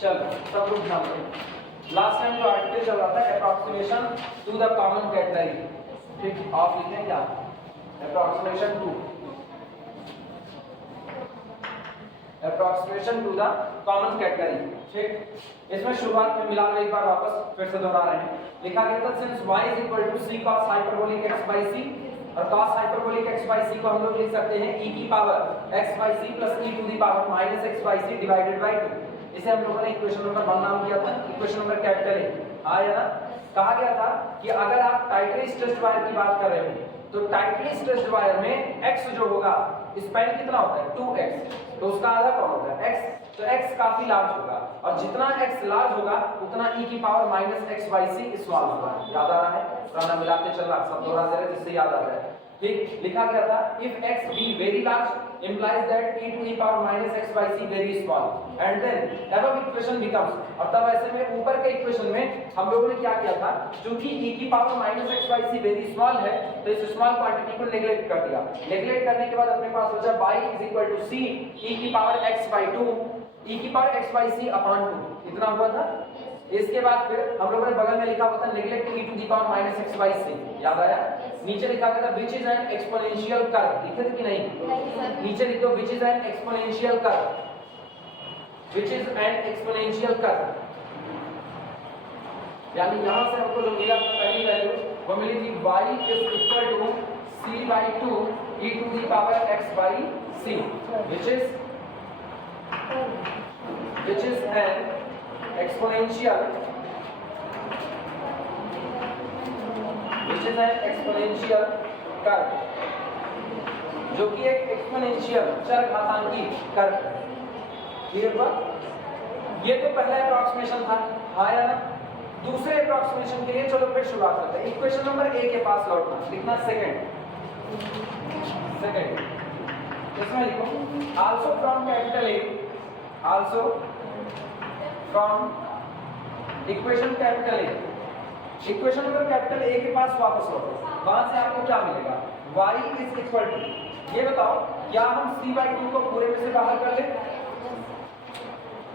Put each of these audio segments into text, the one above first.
चलो सब लोग ध्यान दें। लास्ट टाइम जो आर्टिकल चल रहा था approximation to the common category, ठीक, आप लिखें क्या approximation to the common category, ठीक। इसमें शुरुआत में मिला एक बार वापस फिर से दोहरा रहे हैं। लिखा गया था since y is equal to c cos hyperbolic x by c, और cos hyperbolic x by c को हम लोग लिख सकते हैं e की power x by c plus e to the power minus x by c divided by 2। इसे हम लोगों ने इक्वेशन नंबर 1 नाम दिया था, इक्वेशन नंबर कैपिटल A आया ना। कहा गया था कि अगर आप टाइटली स्ट्रेच्ड वायर की बात कर रहे हो तो टाइटली स्ट्रेच्ड वायर में x जो होगा स्पैन कितना होता है 2x, तो उसका आधा कौन होता है x, तो x काफी लार्ज होगा, और जितना x लार्ज होगा उतना e की power minus x by c small होगा। याद आ रहा है, पुराना मिलाते चल रहा, सब दोहरा दे रहे जिससे याद आ रहा है, ठीक। लिखा गया था if x be very large implies that e to the power minus x by c very small and then above equation becomes, और तब ऐसे में ऊपर के इक्वेशन में हम लोगों ने क्या किया था, क्योंकि e की power minus x by c very small है तो इस स्मॉल क्वांटिटी को नेग्लेक्ट कर दिया। नेग्लेक्ट करने के बाद अपने पास बचा y is equal to c e की पावर x by 2 e की power x by c upon 2 इतना हुआ था। इसके बाद फिर हम लोगों ने बगल में लिखा हुआ था neglect e to the power minus x by c, याद आया। नीचे लिखा गया था which is an exponential curve, लिखे थे कि नहीं, नीचे लिख दो which is an exponential curve, which is an exponential curve, यानी यहां से हमको जो मिला पहली वैल्यू वो मिली थी y is equal to c by 2 e to the power x by c, which is an exponential curve, जो कि एक एक्सपोनेंशियल चरघातांकी कर्व है। क्लियर हुआ? ये तो पहला अप्रॉक्सीमेशन था, हाँ या ना। दूसरे अप्रॉक्सीमेशन के लिए चलो फिर शुरुआत करते हैं। इक्वेशन नंबर ए के पास लौटना, लिखना सेकंड, इसमें लिखो also from capital A, also from equation capital A, equation number capital A के पास वापस लौटो, वहां से आपको क्या मिलेगा y इज इक्वल टू, ये बताओ क्या हम c by 2 को पूरे में से बाहर कर ले,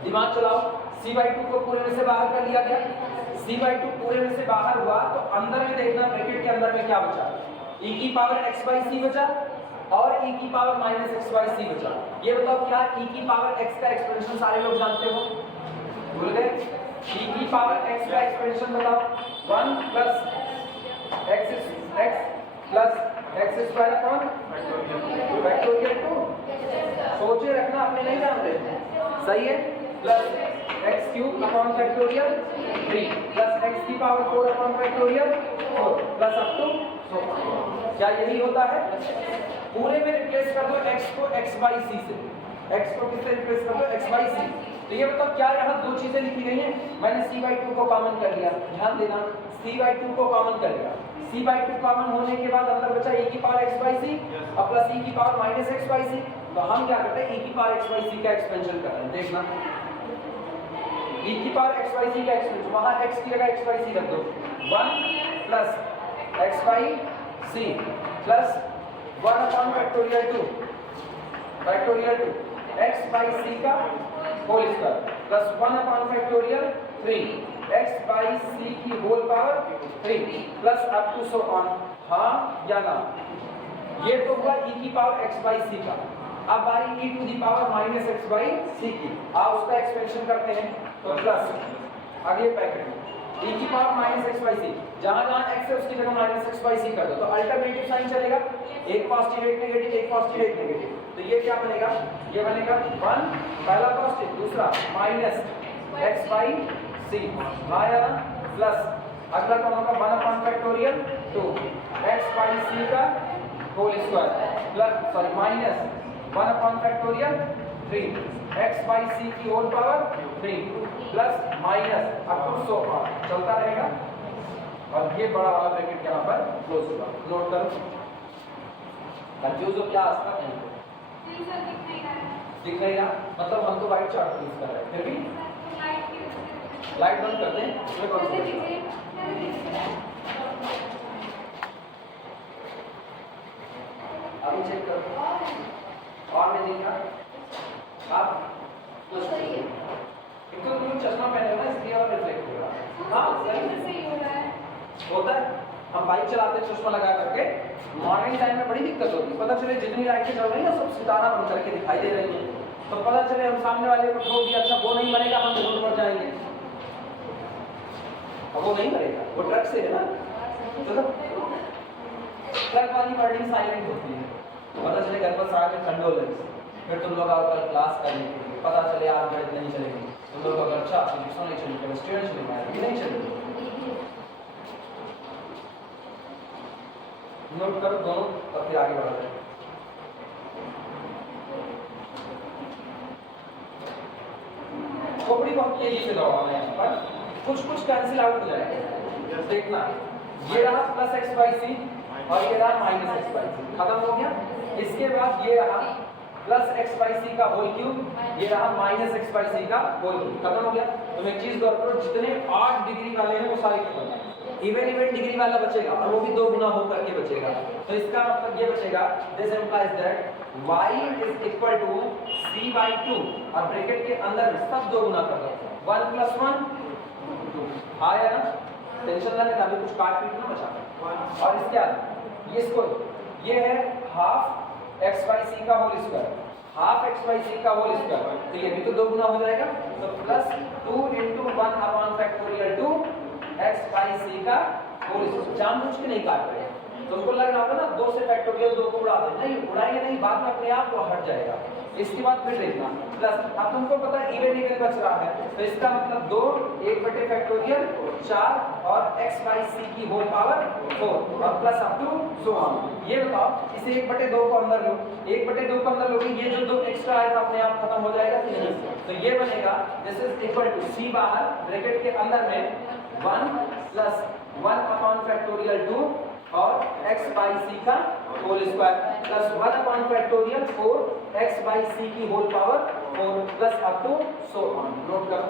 दिमाग चलाओ, c by 2 को पूरे में से बाहर कर लिया गया, c by 2 पूरे में से बाहर हुआ तो अंदर में देखना ब्रैकेट के अंदर में क्या बचा, e की पावर x by c बचा और e की power minus x by c बचा। ये बताओ क्या e की पावर x का एक्सपेंशन सारे लोग जानते हो, भूल गए? e की पावर x का एक्सपेंशन बताओ 1 plus x plus x square upon factorial 2, सोचे रखना, अपने नहीं जान रहे, सही है, plus x cube upon factorial 3 plus x की power 4 upon factorial 4 plus up to 100। क्या यही होता है? पूरे में रिप्लेस कर दो x को x by c से, x को किससे रिप्लेस कर दो x by c। तो ये बताओ क्या यहाँ दो चीजें लिखी गई हैं, मैंने c by 2 को कॉमन कर लिया, ध्यान देना, c by 2 को कॉमन कर लिया, c by 2 कॉमन होने के बाद अंदर बचा e की पावर x by c और प्लस e की power minus x by c। तो हम क्या करते हैं, e की पावर x by c का एक्सपेंशन कर रहे हैं, देखना e की पावर x by c का एक्सपेंशन, वहां x की जगह x by c रख दो, 1 plus x by c plus 1 upon factorial 2 x by c का whole square plus 1 upon factorial 3 x by c की whole power 3 plus up to so on, हाँ या ना। ये तो हुआ e की पावर x by c का। अब बारी e to the power minus x by c की, आप उसका एक्सपेंशन करते हैं तो प्लस आगे पैकेट e की power minus x by c, जहां जहां x है उसकी जगह माइनस x by c कर दो, तो अल्टरनेटिव साइन चलेगा, एक पॉजिटिव एक नेगेटिव, एक पॉजिटिव एक नेगेटिव, तो ये क्या बनेगा, ये बनेगा 1 पहला पॉजिटिव, दूसरा माइनस x by c, आया ना, प्लस अगला कौन होगा 1 upon factorial 2 x by c का whole square plus sorry minus 1 upon factorial 3 x by c की whole power 3 plus minus up to 100 चलता रहेगा, और ये बड़ा वाला ब्रैकेट यहाँ पर क्लोज होगा। नोट करो, कंफ्यूज हो क्या आस्था नहीं दिख नहीं रहा, मतलब हम तो वाइट चार्ट यूज कर रहे हैं, फिर भी लाइट बंद कर दें, इसमें कौन सा अभी चेक करो और नहीं दिख रहा, आप इनको क्योंकि चश्मा पहने हो ना इसलिए और रिफ्लेक्ट हो रहा है। हाँ सही होता है। हम बाइक चलाते हैं चश्मा लगा करके, मॉर्निंग टाइम में बड़ी दिक्कत होती है। पता चले जितनी लाइटें चल रही है सब सितारा बन करके दिखाई दे रही है, तो पता चले हम सामने वाले को ठोक दिया, अच्छा वो नहीं मरेगा, हम जरूर मर जाएंगे। अब वो नहीं मरेगा, वो ट्रक से है ना, तो ट्रक वाली बर्डिंग साइलेंट होती है। पता चले घर पर आके कंडोलेंस, फिर तुम लोग आकर क्लास करने के लिए, पता चले आज गणित नहीं चलेगी, तुम लोग अगर अच्छा फिजिक्स नहीं चलेगी, केमिस्ट्री नहीं चलेगी, नहीं चलेगी। नोट करो दोनों और फिर आगे बढ़ते हैं। खोपड़ी को हम तेजी से दौड़ाना है, पर कुछ कैंसिल आउट हो जाएगा। देखना ये रहा प्लस एक्स बाई सी और ये रहा माइनस एक्स बाई सी, खत्म हो गया। इसके बाद ये रहा प्लस एक्स बाई सी का होल क्यूब, ये रहा माइनस एक्स बाई सी का होल क्यूब, खत्म हो गया। तो एक चीज गौर करो, जितने 8 डिग्री वाले हैं वो सारे खत्म हैं। इवन डिग्री वाला बचेगा और वो भी 2 गुना हो करके बचेगा। तो इसका मतलब ये बचेगा, this implies that y is equal to c by 2 और ब्रैकेट के अंदर सब 2 गुना कर दो, 1 प्लस 1 2 आया ना, टेंशन लेने का अभी कुछ काट पीट ना बचा। और इसके बाद इसको ये है हाफ x बाई सी का whole square, half x by C का होल स्क्वायर, तो ये भी तो 2 गुना हो जाएगा। तो plus 2 into 1 upon factorial 2 x by C का होल स्क्वायर। जानबूझ के नहीं काट रहे, तुमको लग रहा होगा ना 2 से फैक्टोरियल 2 को उड़ा दे, नहीं उड़ाएंगे नहीं, बाद में अपने आप वो हट जाएगा। इसके बाद फिर देखना प्लस, अब तुमको पता है इवन बच रहा है, तो इसका मतलब 2 1 बटे फैक्टोरियल 4 और x बाई सी की होल पावर 4 और plus up to so on. ये बताओ इसे 1 बटे 2 को अंदर लो, 1 बटे 2 को अंदर लोगे, ये जो 2 एक्स्ट्रा आएगा अपने आप खत्म हो जाएगा कि नहीं। तो ये बनेगा this is equal to c बाहर ब्रैकेट के अंदर में 1 प्लस 1 अपॉन फैक्टोरियल 2 और x बाई सी का whole square plus 1 upon factorial 4 x by C की whole power 4 plus up to so on. Note करो।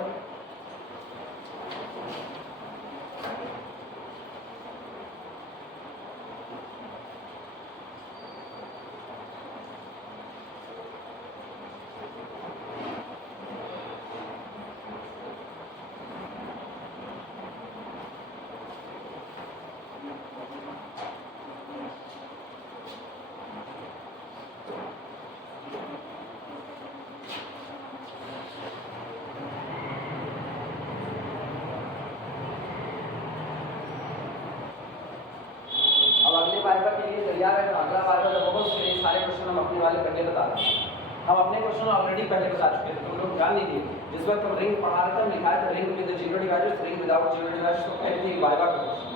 हम अपने क्वेश्चन ऑलरेडी पहले बता चुके थे, तुम लोग ध्यान नहीं दिए। जिस वक्त हम रिंग पढ़ा रहे थे हम लिखा था ring with zero dividers, ring without zero dividers, तो एवरीथिंग वाइवा का क्वेश्चन।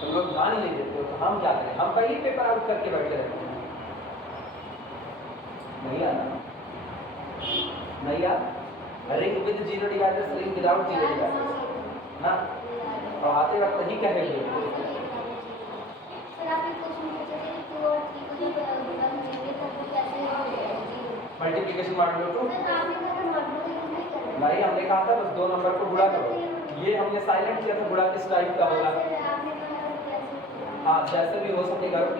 तुम लोग ध्यान ही नहीं देते हो, तो हम क्या करें, हम पहले पेपर आउट करके बैठे रहते हैं। नहीं आना, नहीं यार, ring with zero dividers, ring without zero dividers ना पढ़ाते वक्त ही कहेंगे। मल्टीप्लिकेशन मॉड्यूलो 2 नहीं, हमने कहा था बस 2 नंबर को गुणा करो, ये हमने साइलेंट किया था, गुणा किस टाइप का होगा। हाँ जैसे भी हो सके करो,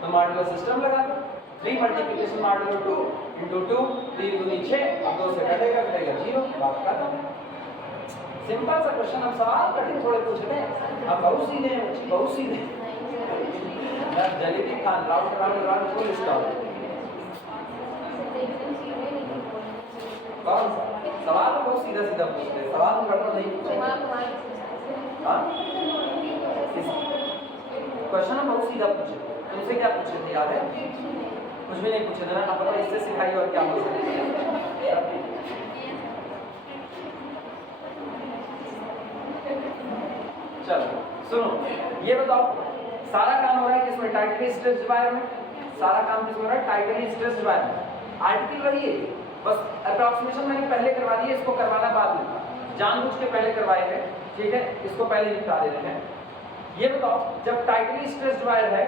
तो मॉड्यूलो सिस्टम लगा दो, 3 मल्टीप्लिकेशन मॉड्यूलो 2 into 2 3 दूनी 6 और 2 से कटेगा 0, बात खत्म। सिंपल सा क्वेश्चन, हम सवाल कठिन थोड़े पूछ रहे हैं, हम बहुत सीधे हैं बच्चे, बहुत सीधे। Jalebi Khan round round round full stop. कौन सा सवाल बहुत सीधा सीधा पूछते हैं, सवाल हम गड़बड़ नहीं पूछते। क्वेश्चन हम बहुत सीधा पूछे, तुमसे क्या पूछे थे याद है? कुछ भी नहीं पूछे थे ना, पता इससे सिखाई और क्या बोल सकते। चलो सुनो, ये बताओ सारा काम हो रहा है किसमें, टाइटली स्ट्रेस्ड वायर में। सारा काम किसमें हो रहा है, टाइटली स्ट्रेस्ड वायर में। आर्टिकल वही है, बस अप्रॉक्सीमेशन मैंने पहले करवा दी है, इसको करवाना बाद में, जानबूझ के पहले करवाए हैं, ठीक है, इसको पहले निपटा देते हैं। ये बताओ जब टाइटली स्ट्रेस्ड वायर है,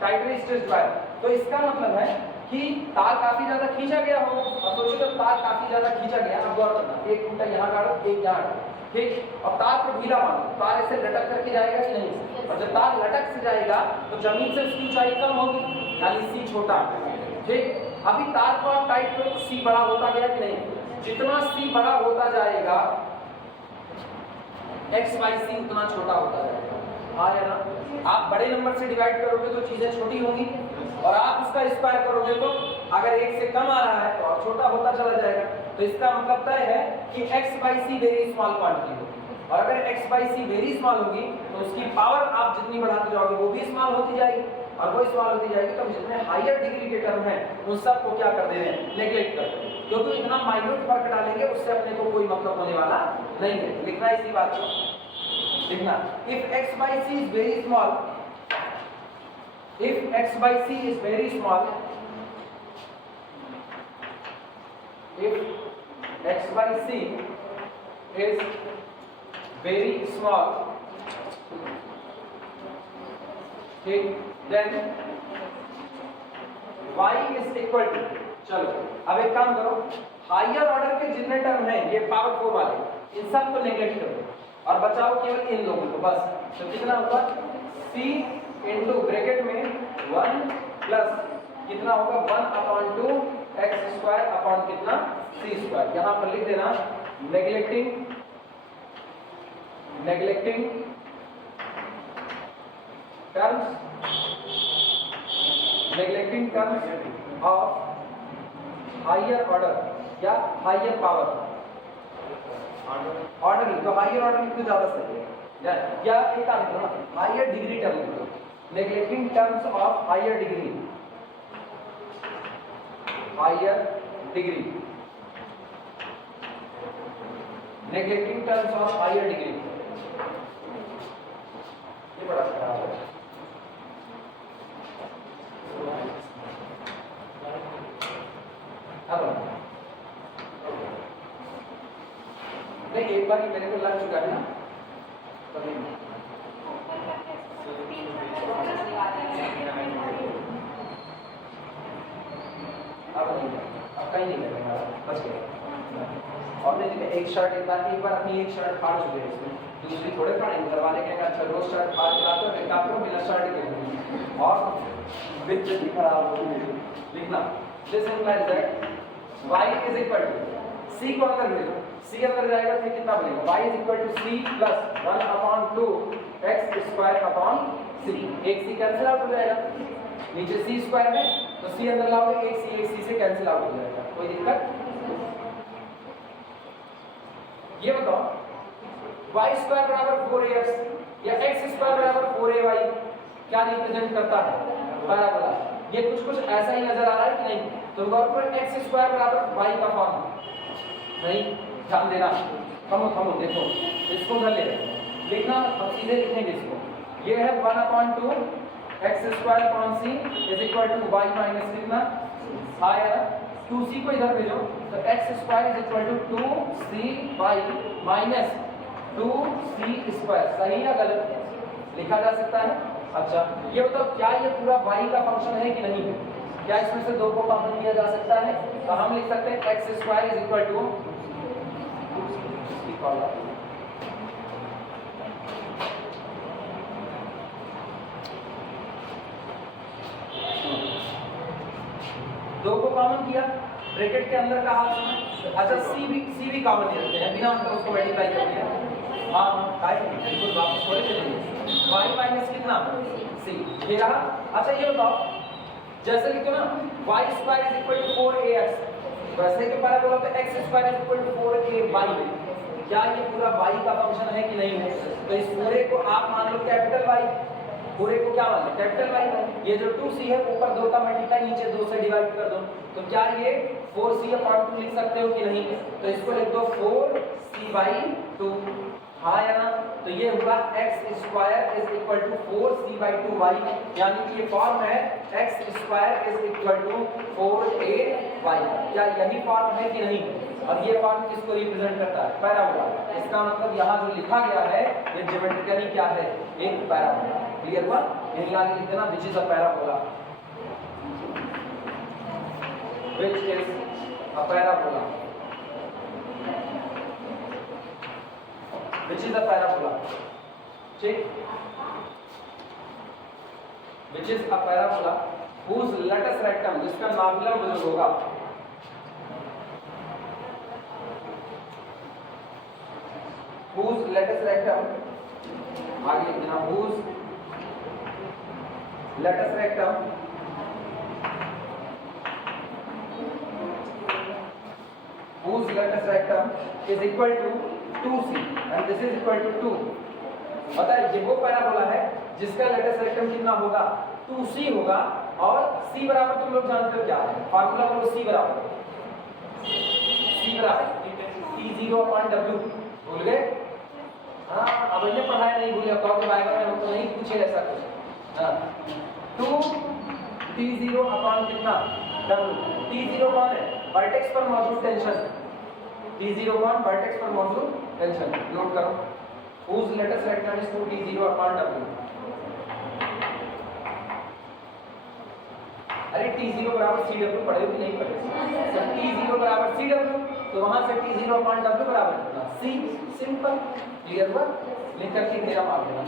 टाइटली स्ट्रेस्ड वायर, तो इसका मतलब है कि तार काफी ज्यादा खींचा गया हो। और सोचो जब तार काफी ज्यादा खींचा गया, अब गौर करना, एक खूंटा यहाँ गाड़ो, एक यहाँ गाड़ो, ठीक, और तार को ढीला मारो, तार ऐसे लटक करके जाएगा कि नहीं, और जब तार लटक से जाएगा तो जमीन से उसकी ऊंचाई कम होगी, यानी सी छोटा, ठीक। अभी तार को आप टाइट करो तो सी बड़ा होता गया कि नहीं, जितना c बड़ा होता जाएगा x बाई c उतना छोटा होता जाएगा। हाँ या ना? आप बड़े नंबर से डिवाइड करोगे तो चीजें छोटी होंगी, और आप उसका स्क्वायर करोगे तो अगर एक से कम आ रहा है तो और छोटा होता चला जाएगा। तो इसका मतलब तय है कि x by C very small quantity होगी, और अगर x by C very small होगी तो उसकी पावर आप जितनी बढ़ाते जाओगे वो भी स्मॉल होती जाएगी, और वो स्मॉल होती जाएगी तो जितने हायर डिग्री के टर्म हैं उन सब को क्या कर दे रहे हैं, नेग्लेक्ट कर दे रहे हैं, क्योंकि इतना माइन्यूट फर्क डालेंगे उससे अपने को कोई मतलब होने वाला नहीं है। लिखना इसी बात को, लिखना if x by c is very small, if x by c is very small, if x by c is very small, okay, then y is equal to, चलो अब एक काम करो, हायर ऑर्डर के जितने टर्म हैं ये पावर 4 वाले इन सब को नेग्लेक्ट करो और बचाओ केवल इन लोगों को बस। तो कितना होगा c इंटू ब्रैकेट में 1 प्लस कितना होगा 1/2 x स्क्वायर अपॉन कितना c स्क्वायर। यहां पर लिख देना neglecting terms of higher order या हायर पावर ऑर्डर, तो हायर ऑर्डर लिखो ज्यादा सही है, या एक काम करो ना हायर डिग्री टर्म लिखो, neglecting terms of higher degree, neglecting terms of higher degree. ये बड़ा खराब है। अब नहीं, एक बार मेरे को लग चुका है ना, तभी अब कहीं नहीं करेंगे, बच गया। और नहीं एक शर्ट एक बार अपनी एक शर्ट फाड़ चुके हैं, इसमें दूसरी थोड़े फाड़ेंगे। घर वाले कहेंगे अच्छा रोज शर्ट फाड़ के लाते हो, एक काम करो बिना शर्ट के और बिल्कुल खराब होगी। लिखना this implies that y is equal to c को अंदर ले लो, c अंदर जाएगा तो कितना बनेगा y is equal to c plus 1/2 x square upon c। एक c कैंसिल आउट हो जाएगा, नीचे c स्क्वायर है तो c अंदर लाओगे एक c से कैंसिल आउट हो जाएगा, कोई दिक्कत? ये बताओ y स्क्वायर बराबर 4ax या x स्क्वायर बराबर 4ay क्या रिप्रेजेंट करता है? पैराबोला। ये कुछ ऐसा ही नजर आ रहा है कि नहीं? तो गौर पर x स्क्वायर बराबर y का फॉर्म नहीं, ध्यान देना। थमो देखो इसको कर ले लिखना, हम सीधे लिखेंगे इसको। ये है 1/2 x square upon c is equal to y minus कितना आया 2c को इधर भेजो तो x square is equal to 2cy minus 2c square. सही या गलत लिखा जा सकता है? अच्छा ये बताओ क्या ये पूरा y का फंक्शन है कि नहीं है? क्या इसमें से दो को कॉमन किया जा सकता है? तो हम लिख सकते हैं x square is equal to दो को कॉमन किया, ब्रैकेट के अंदर का हाफ। अच्छा c भी कॉमन ले लेते हैं बिना मतलब उसको मल्टीप्लाई करके। हाँ बिल्कुल वापस थोड़े ले लेंगे y माइनस कितना c ये रहा। अच्छा ये बताओ जैसे लिखो ना y square is equal to 4ax, वैसे के पैराबोला पे x square is equal to 4ay। क्या ये पूरा y का फंक्शन है कि नहीं है? तो इस पूरे को आप मान लो कैपिटल Y, पूरे को क्या मान लो कैपिटल Y। ये जो 2c है ऊपर 2 का मल्टीप्लाई नीचे 2 से डिवाइड कर दो, तो क्या ये 4c/2 लिख सकते हो कि नहीं? तो इसको लिख दो 4c/2। हाँ या ना? तो ये हुआ x square is equal to 4c/2y, यानी कि ये फॉर्म है x square is equal to 4ay। क्या यही फॉर्म है कि नहीं? और ये फॉर्म किसको रिप्रेजेंट करता है? पैराबोला। इसका मतलब यहाँ जो लिखा गया है ये ज्योमेट्रिकली क्या है? एक पैराबोला। क्लियर हुआ? यही आगे लिख देना which is a parabola, which is a parabola, which is a parabola, ठीक? which is a parabola whose latus rectum, जिसका नाभिलंब जो होगा whose lattice rectum, आगे लिखना whose lattice rectum is equal to 2c and this is equal to 2. बताइए ये वो parabola है जिसका lattice rectum कितना होगा 2c होगा और c बराबर तुम लोग जानते हो क्या है फार्मूला बोलो c बराबर T0/W भूल गए हाँ अब इन्हें पढ़ाया नहीं भूले अब कहोगे बाइबल में हम तो नहीं पूछे ऐसा कुछ हाँ 2 T0 अपॉन कितना W T0 कौन है वर्टेक्स पर मौजूद टेंशन T0 कौन वर्टेक्स पर मौजूद टेंशन नोट करो whose lattice rectum is 2 T0 upon W अरे T0 बराबर CW पढ़े हो कि नहीं पढ़े जब T0 बराबर CW तो वहां से T0 upon W बराबर कितना C सिंपल क्लियर हुआ लिख करके मेरा मार देना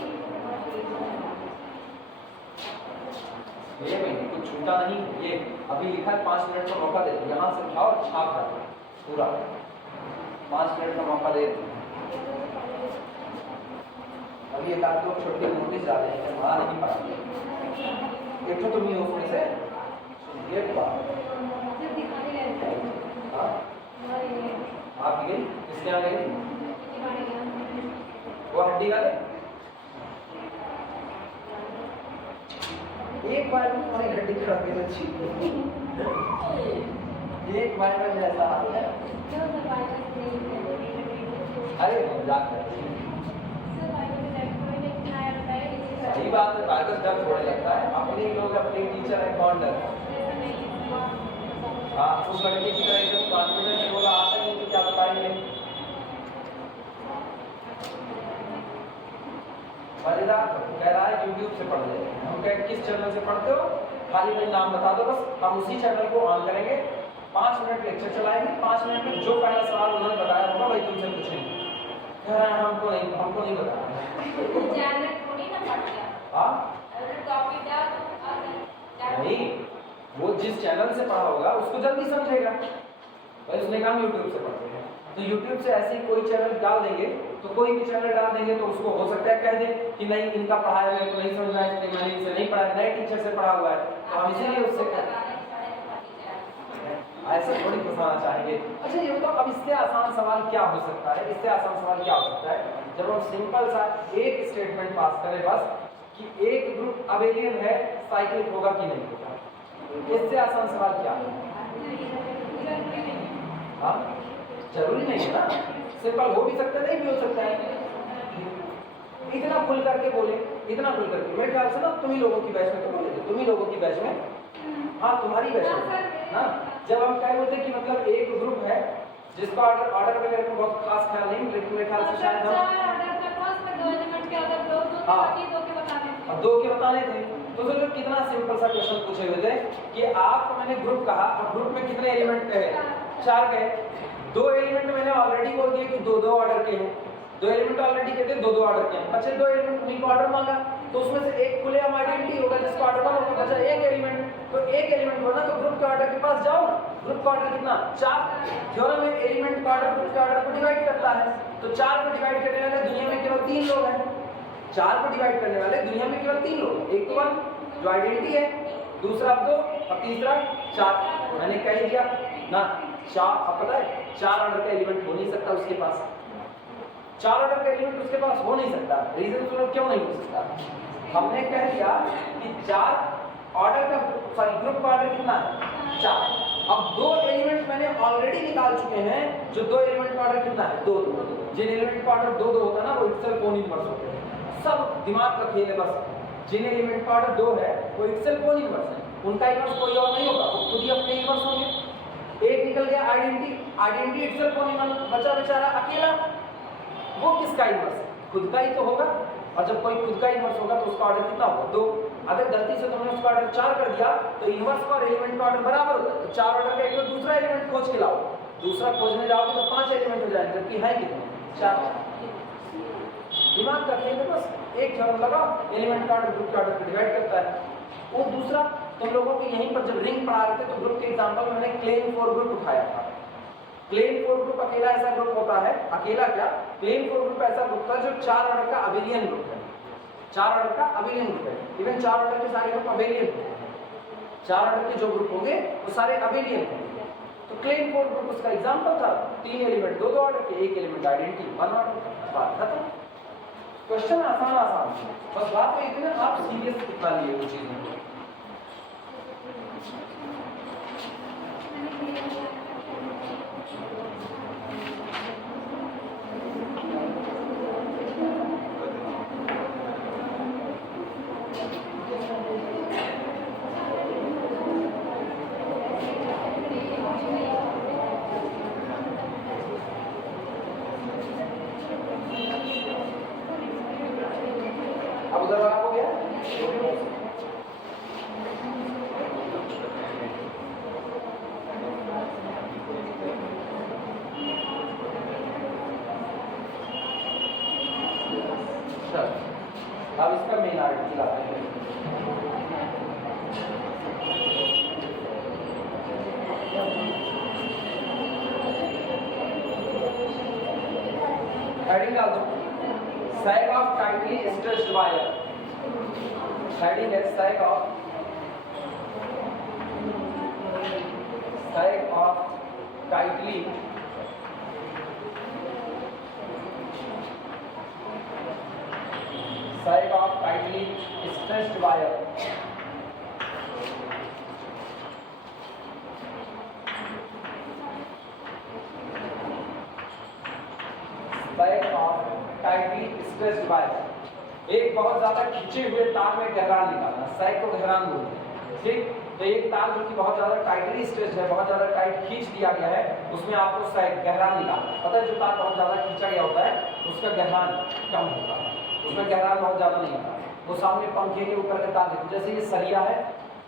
ये मैंने कुछ छूटा नहीं ये अभी लिखा है 5 मिनट का मौका दे यहाँ से उठाओ और छाप कर पूरा 5 मिनट का मौका दे अभी एक आध लोग छोटे नोटिस डाले हैं वहाँ नहीं पढ़ा एक तो तुम ही हो उसमें से ये बात हाँ आप गए किसके यहाँ गए वो हड्डी वाले एक बार में तुम्हारी हड्डी खड़ा के तो ठीक एक बार में जैसा हाल है अरे मजाक कर सही बात है कागज डर थोड़ा लगता है अपने लोग अपने टीचर है कौन डर हाँ उस लड़के की तरह एकदम कॉन्फिडेंस बोला आता नहीं तो क्या बताएंगे मजेदार कह रहा है YouTube से पढ़ ले हम कह किस चैनल से पढ़ते हो खाली मेरा नाम बता दो बस हम उसी चैनल को ऑन करेंगे 5 मिनट लेक्चर चलाएंगे 5 मिनट में जो पहला सवाल उन्होंने बताया होगा वही तुमसे पूछेंगे कह रहा है हमको नहीं बताया हाँ नहीं वो जिस चैनल से पढ़ा होगा उसको जल्दी समझेगा भाई उसने कहा YouTube से पढ़ते हैं तो YouTube से ऐसे कोई चैनल डाल देंगे तो कोई भी चैनल डाल देंगे तो उसको हो सकता है कह दे कि नहीं इनका पढ़ाया मेरे को नहीं समझ में आया इसलिए मैंने इनसे नहीं पढ़ाया नए टीचर से पढ़ा हुआ है तो हम इसीलिए उससे ऐसा थोड़ी फंसाना चाहेंगे अच्छा ये बताओ अब इससे आसान सवाल क्या हो सकता है इससे आसान सवाल क्या हो सकता है जब हम सिंपल सा एक स्टेटमेंट पास करें बस कि एक ग्रुप अबेलियन है साइक्लिक होगा कि नहीं होगा इससे आसान सवाल क्या है हाँ जरूरी नहीं है ना सिंपल हो भी सकता है नहीं भी हो सकता है इतना खुल करके बोले इतना खुल करके मेरे ख्याल से ना तुम ही लोगों की बैच में तो बोले तुम ही लोगों की बैच में हाँ तुम्हारी बैच में हाँ जब हम क्या बोलते कि मतलब एक ग्रुप है जिसका ऑर्डर वगैरह का बहुत खास ख्याल नहीं लेकिन मेरे ख्याल से शायद हम हाँ अब 2 के बताने थे तो फिर कितना सिंपल सा क्वेश्चन पूछे हुए थे कि आपको मैंने ग्रुप कहा और ग्रुप में कितने एलिमेंट कहे 4 कहे 2 एलिमेंट मैंने ऑलरेडी बोल दिया कि 2 ऑर्डर के हैं 2 एलिमेंट ऑलरेडी कहते हैं 2 ऑर्डर के हैं बचे 2 एलिमेंट उन्हीं को ऑर्डर मांगा तो उसमें से एक खुले हम आइडेंटिटी होगा जिसका ऑर्डर कम होगा बचा एक एलिमेंट तो एक एलिमेंट होना तो ग्रुप के ऑर्डर के पास जाओ ग्रुप का ऑर्डर कितना 4 थ्योरम में एलिमेंट का ऑर्डर ग्रुप के ऑर्डर को डिवाइड करता है तो 4 को डिवाइड करने वाले दुनिया में केवल 3 लोग हैं 4 को डिवाइड करने वाले दुनिया में केवल 3 लोग एक तो 1 जो आइडेंटिटी है दूसरा 2 और तीसरा 4 मैंने कह दिया ना 4 अब पता है 4 ऑर्डर का एलिमेंट हो नहीं सकता उसके पास 4 ऑर्डर का एलिमेंट उसके पास हो नहीं सकता रीजन सुनो क्यों नहीं हो सकता हमने कह दिया कि 4 ऑर्डर का सॉरी ग्रुप का ऑर्डर कितना है 4 अब 2 एलिमेंट मैंने ऑलरेडी निकाल चुके हैं जो 2 एलिमेंट का ऑर्डर कितना है 2 जिन एलिमेंट का ऑर्डर 2 होता है ना वो इटसेल्फ कोन इनवर्स होते हैं सब दिमाग का खेल है बस जिन एलिमेंट का ऑर्डर 2 है वो इटसेल्फ कोन इनवर्स है उनका इनवर्स कोई और नहीं होगा वो खुद ही अपने इनवर्स होंगे एक निकल गया आइडेंटिटी इटसेल्फ कोन इनवर्स बचा बेचारा अकेला वो किसका इनवर्स है खुद का ही तो होगा और जब कोई खुद का इनवर्स होगा तो उसका ऑर्डर कितना होगा 2 अगर गलती से तुमने उसका ऑर्डर 4 कर दिया तो इनवर्स का और एलिमेंट का ऑर्डर बराबर होगा तो 4 ऑर्डर का एक तो दूसरा एलिमेंट खोज के लाओ दूसरा खोजने जाओगे तो 5 एलिमेंट हो जाएंगे जबकि है कितने 4 दिमाग का खेल है बस एक थ्योरम लगा एलिमेंट का ऑर्डर ग्रुप का ऑर्डर को डिवाइड करता है वो दूसरा तुम लोगों को यहीं पर जब रिंग पढ़ा रहे थे तो ग्रुप के एग्जांपल में मैंने क्लेम फॉर ग्रुप उठाया था प्लेन फोर ग्रुप अकेला ऐसा ग्रुप होता है, अकेला क्या, प्लेन फोर ग्रुप ऐसा ग्रुप होता है जो 4 ऑर्डर का अबेलियन ग्रुप है, 4 ऑर्डर का अबेलियन ग्रुप है। इवन 4 ऑर्डर के सारे ग्रुप अबेलियन होते हैं, 4 ऑर्डर के जो ग्रुप होंगे वो सारे अबेलियन होंगे। तो प्लेन फोर ग्रुप उसका एग्जांपल था, 3 एलिमेंट 2 ऑर्डर के, 1 एलिमेंट आइडेंटिटी 1 ऑर्डर, बात खत्म। क्वेश्चन आसान आसान है, बस बात तो इतनी आप सीरियस कितना लिए वो चीजें। अब उधर वाला हो गया, अब इसका मेन आर्टिकल आते हैं। हेडिंग डाल दो, sag of tightly stretched wire, heading is sag of tightly stretched wire, sag of tightly stretched wire, एक बहुत ज्यादा खींचे हुए तार में गहरान निकालना, सैग को गहरान बोलते हैं, ठीक। तो एक तार जो कि बहुत ज्यादा टाइटली स्ट्रेच है, बहुत ज्यादा टाइट खींच दिया गया है, उसमें आपको सैग गहरान निकालना है। पता है जो तार बहुत ज्यादा खींचा गया होता है उसका गहरान कम होता है, उसमें गहरान बहुत ज्यादा नहीं होता। वो सामने पंखे के ऊपर का तार देखो, जैसे ये सरिया है,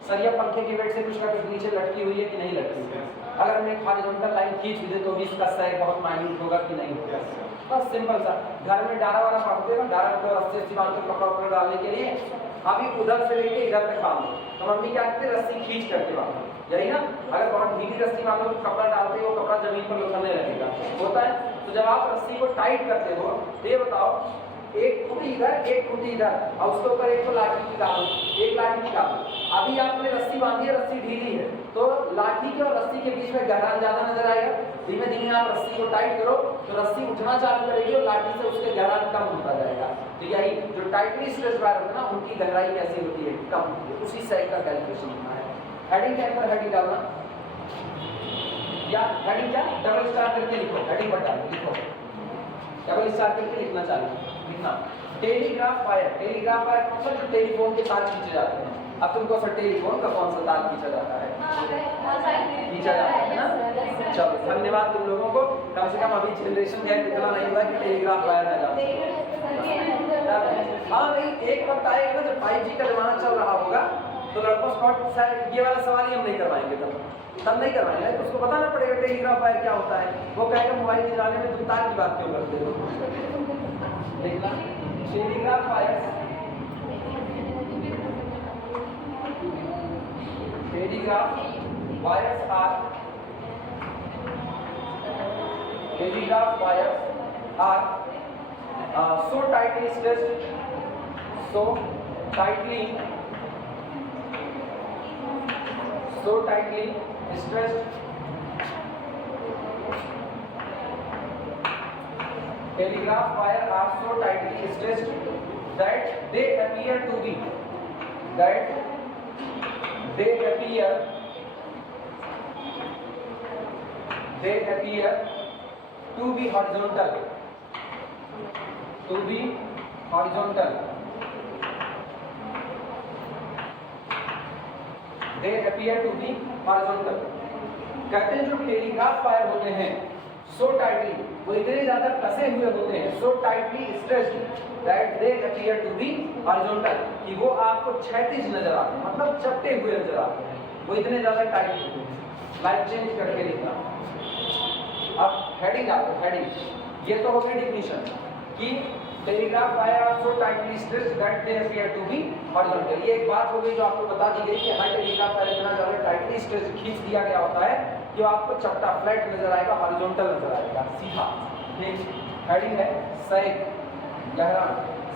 सरिया पंखे के वेट से कुछ ना कुछ नीचे लटकी हुई है कि नहीं लटकी हुई है। अगर मैं एक हॉरिजॉन्टल लाइन खींच भी दे तो भी इसका सैग बहुत माइन्यूट होगा कि नहीं होगा। बस सिंपल सा, घर में डारा वाला बांधते हैं, डारा को रस्सी से बांध कर कपड़ा ऊपर डालने के लिए, अभी उधर से लेके इधर तक बांधो, तो मम्मी क्या करते हैं, रस्सी खींच करके बांधो, यही ना। अगर बहुत ढीली रस्सी बांधो तो कपड़ा डालते ही वो कपड़ा जमीन पर लुढ़कने लगेगा, होता है। तो जब आप रस्सी को टाइट करते हो, ये बताओ एक खूंटी इधर एक खूंटी इधर, और उसके ऊपर एक तो लाठी निकालो, एक लाठी निकालो। अभी आपने रस्सी बांधी है, रस्सी ढीली है, तो लाठी के और रस्सी के बीच में गहरान ज्यादा नजर आएगा। धीमे धीमे आप रस्सी को टाइट करो तो रस्सी उठना चालू करेगी और लाठी से उसके गहरान कम होता जाएगा। तो यही जो टाइटली स्ट्रेच वायर होता है ना, उनकी गहराई कैसी होती है, कम होती है। उसी सैग का कैलकुलेशन होना है। हेडिंग के अंदर हेडिंग डालना, या हेडिंग क्या, डबल स्टार करके लिखो, हेडिंग बटा लिखो, डबल स्टार करके लिखना चाहिए। लिखना टेलीग्राफ वायर, टेलीग्राफ वायर कौन सा, जो टेलीफोन के तार खींचे जाते हैं। अब तुमको सर टेलीफोन का कौन सा तार खींचा जाता है, खींचा जाता है ना। चलो धन्यवाद तुम लोगों को, कम से कम अभी जनरेशन गैप इतना नहीं हुआ कि टेलीग्राफ वायर ना जाए। हाँ नहीं, एक वक्त आएगा ना जब 5G का जमाना चल रहा होगा, तो लड़कों स्पॉट ये वाला सवाल ही हम नहीं करवाएंगे, तब नहीं करवाएंगे, तो उसको बताना पड़ेगा टेलीग्राफ वायर क्या होता है। वो कहेगा मोबाइल चलाने में तुम तार की बात क्यों करते हो। देखना telegraph wire, telegraph wires are so tightly stretched, so tightly stretched, telegraph wire are so tightly stretched that they appear to be horizontal, they appear to be horizontal। कहते हैं जो टेलीग्राफ वायर होते हैं so tightly, वो इतने ज्यादा कसे हुए होते हैं, so tightly stretched that they appear to be horizontal, कि वो आपको क्षैतिज नजर आते हैं, मतलब चपटे हुए नजर आते हैं, वो इतने ज्यादा टाइट होते हैं। लाइट चेंज करके लिखना। अब हेडिंग आपको, हेडिंग ये तो हो गई डिफिनीशन कि telegraph wire are so tightly stretched that they appear to be horizontal. ये एक बात हो गई जो आपको बता दी गई कि हर टेलीग्राफ वायर इतना ज्यादा टाइटली स्ट्रेच खींच दिया गया होता है कि आपको चपटा फ्लैट नजर आएगा, हॉरिजॉन्टल नजर आएगा, सीधा। ठीक, हेडिंग है सैग, गहरा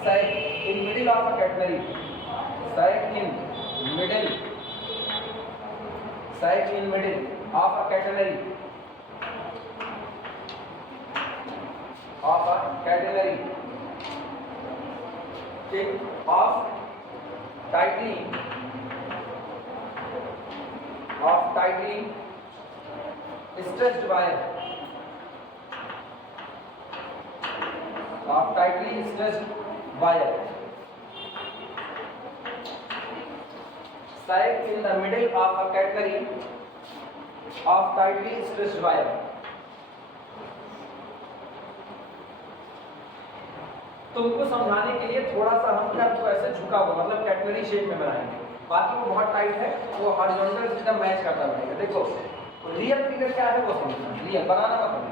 sag in middle of a catenary, sag in middle, sag in middle of a catenary, of a catenary, ठीक, of tightly stretched wire, of tightly stretched wire, sag in the middle of a catenary of tightly stretched wire. तुमको समझाने के लिए थोड़ा सा हम क्या तो ऐसे झुका हुआ मतलब कैटनरी शेप में बनाएंगे, बाकी वो बहुत टाइट है, वो हॉरिजॉन्टल सिस्टम मैच करता रहेगा। देखो रियल फिगर क्या है वो समझना, रियल बनाना मत,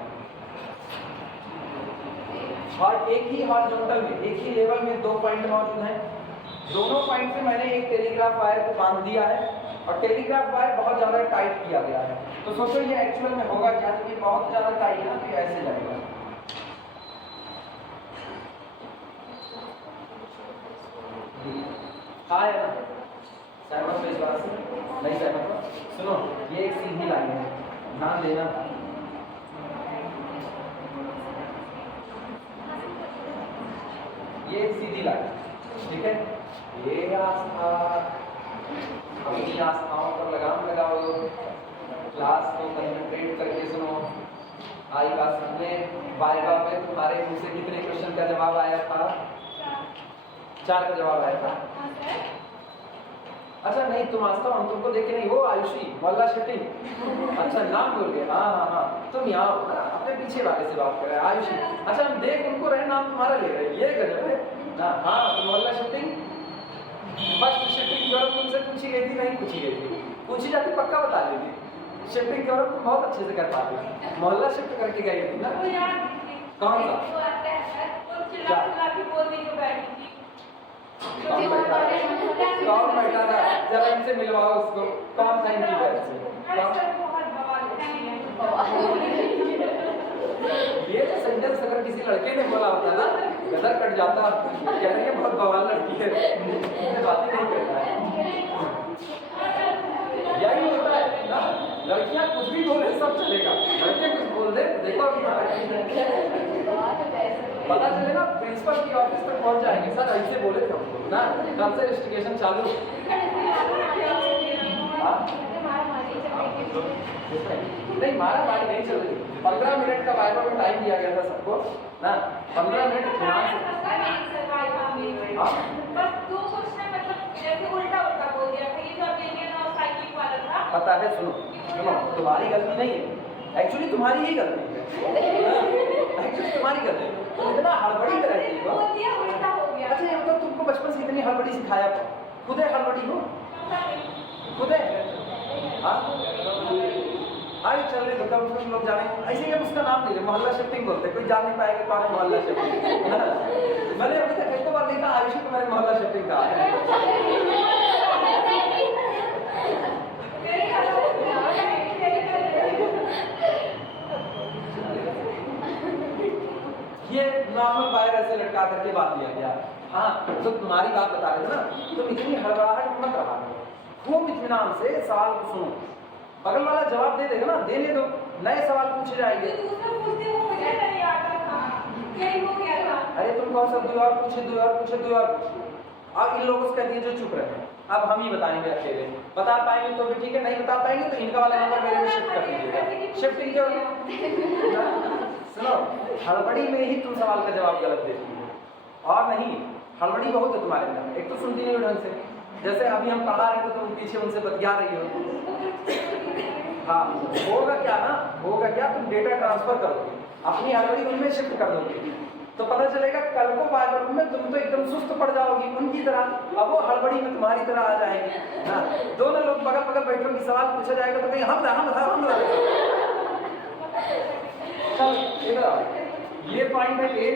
और एक ही हॉरिजॉन्टल में एक ही लेवल में दो पॉइंट मौजूद हैं, दोनों पॉइंट से मैंने एक टेलीग्राफ वायर को बांध दिया है और टेलीग्राफ वायर बहुत ज़्यादा टाइट किया गया है। तो सोचो ये एक्चुअल में होगा क्या, तो ये बहुत ज़्यादा टाइट है ना, तो ऐसे जाएगा। हाँ है ना, सहमत हो इस बात से? नहीं सहमत हो? सुनो, ये एक सीधी लाइन है, ध्यान देना। ये एक सीधी लाइन, ठीक है? ये आस्था, अपनी आस्थाओं पर लगाम लगाओ, क्लास को कंसंट्रेट करके सुनो। आई बात समझे, वाइवा में तुम्हारे मुंह से कितने क्वेश्चन का जवाब आया था? 4 का जवाब आया था। अच्छा नहीं, तुम आस्था हम तुमको देखे नहीं, वो आयुषी मोहल्ला शिफ्टिंग, अच्छा नाम बोल गए, हाँ हाँ हाँ, तुम यहाँ हो ना, अपने पीछे वाले से बात कर रहे हैं आयुषी। अच्छा हम देख उनको रहे, नाम तुम्हारा ले रहे हैं, ये गजब है ना। हाँ मोहल्ला शिफ्टिंग, फर्स्ट शिफ्टिंग थ्योरम तुमसे पूछी गई थी? नहीं पूछी गई थी, पूछी जाती पक्का बता देती। शिफ्टिंग थ्योरम तुम बहुत अच्छे से कर पाते, मोहल्ला शिफ्ट करके गई थी ना। कौन सा? कौन बैठा था? जरा इनसे मिलवाओ उसको, कौन था इनकी बैठ से? ये तो सेंटेंस अगर किसी लड़के ने बोला होता ना, गदर कट जाता, कह रहे हैं बहुत बवाल लड़की है, बातें नहीं करता है। यही होता है ना, लड़कियां कुछ भी बोले सब चलेगा, लड़के कुछ बोल दे देखो पता चलेगा, प्रिंसिपल की ऑफिस तक पहुंच जाएंगे, सर ऐसे बोले थे हमको ना, कब से इन्वेस्टिगेशन चालू। नहीं मारा मारी नहीं चल रही, 15 मिनट का वाइवा में टाइम दिया गया था सबको ना, 15 मिनट ध्यान से। पता है, सुनो सुनो, तुम्हारी गलती नहीं है, एक्चुअली तुम्हारी ही गलती है, एक्चुअली तुम्हारी गलती है, तुम इतना हड़बड़ी में रहती हो। अच्छा ये मतलब तुमको बचपन से इतनी हड़बड़ी सिखाया, खुद है हड़बड़ी हो, खुद है। हाँ आगे चल रहे तो कब तुम लोग जाने, ऐसे ही उसका नाम नहीं ले, मोहल्ला शिफ्टिंग बोलते, कोई जान नहीं पाएगा कौन है मोहल्ला शिफ्टिंग। मैंने अभी तक एक बार देखा आयुषी को मैंने मोहल्ला शिफ्टिंग कहा है। ये नॉर्मल वायर ऐसे लटका करके बात लिया गया। हाँ तो तुम्हारी बात बता रहे थे ना, तुम इतनी हड़बड़ाहट मत रहा, खूब इत्मीनान से सवाल को सुनो, बगल वाला जवाब दे देगा ना, देने दो, नए सवाल पूछे जाएंगे। अरे तुम कौन सा दो और पूछे, दो और पूछे, दो और पूछे, अब इन लोगों से कह दिए जो चुप रहे, अब हम ही बताएंगे अकेले, बता पाएंगे तो भी ठीक है, नहीं बता पाएंगे तो इनका वाला नंबर मेरे में शिफ्ट कर दीजिएगा। शिफ्टिंग क्यों? सुनो, हड़बड़ी में ही तुम सवाल का जवाब गलत देती हो, और नहीं हड़बड़ी बहुत है तुम्हारे अंदर, एक तो सुनती नहीं ढंग से, जैसे अभी हम पढ़ा रहे तो तुम पीछे उनसे बतिया रही हो। हाँ होगा क्या ना, होगा क्या, तुम डेटा ट्रांसफर करोगे, अपनी हड़बड़ी उनमें शिफ्ट कर दोगे, तो पता चलेगा कल को वाइवा में तुम तो एकदम सुस्त पड़ जाओगी उनकी तरह, अब वो हड़बड़ी में तुम्हारी तरह आ जाएंगे ना, दोनों लोग बगल बगल बैठोगे, सवाल पूछा जाएगा तो कहीं हम चल इधर आओ, ये पॉइंट है ए,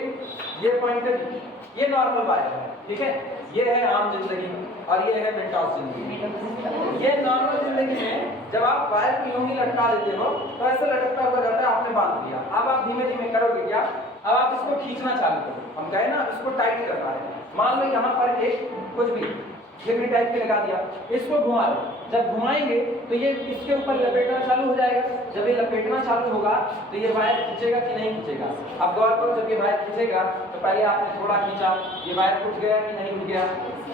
ये पॉइंट है बी, ये नॉर्मल वायर है, ठीक है। ये है आम जिंदगी और ये है मेंटॉस जिंदगी। ये नॉर्मल जिंदगी में जब आप वायर को यूं ही लटका देते हो तो ऐसे लटकता हुआ जाता है, आपने बांध दिया। अब आप धीमे धीमे करोगे क्या, अब आप इसको खींचना चालू करो। हम कहे ना इसको टाइट करना है। मान लो यहाँ पर एक कुछ भी घिमरी टाइप के लगा दिया, इसको घुमा लो। जब घुमाएंगे तो ये इसके ऊपर लपेटना चालू हो जाएगा। जब ये लपेटना चालू होगा तो ये वायर खींचेगा कि नहीं खींचेगा। अब गौर करो, जब ये वायर खींचेगा तो पहले आपने थोड़ा खींचा, ये वायर उठ गया कि नहीं उठ गया।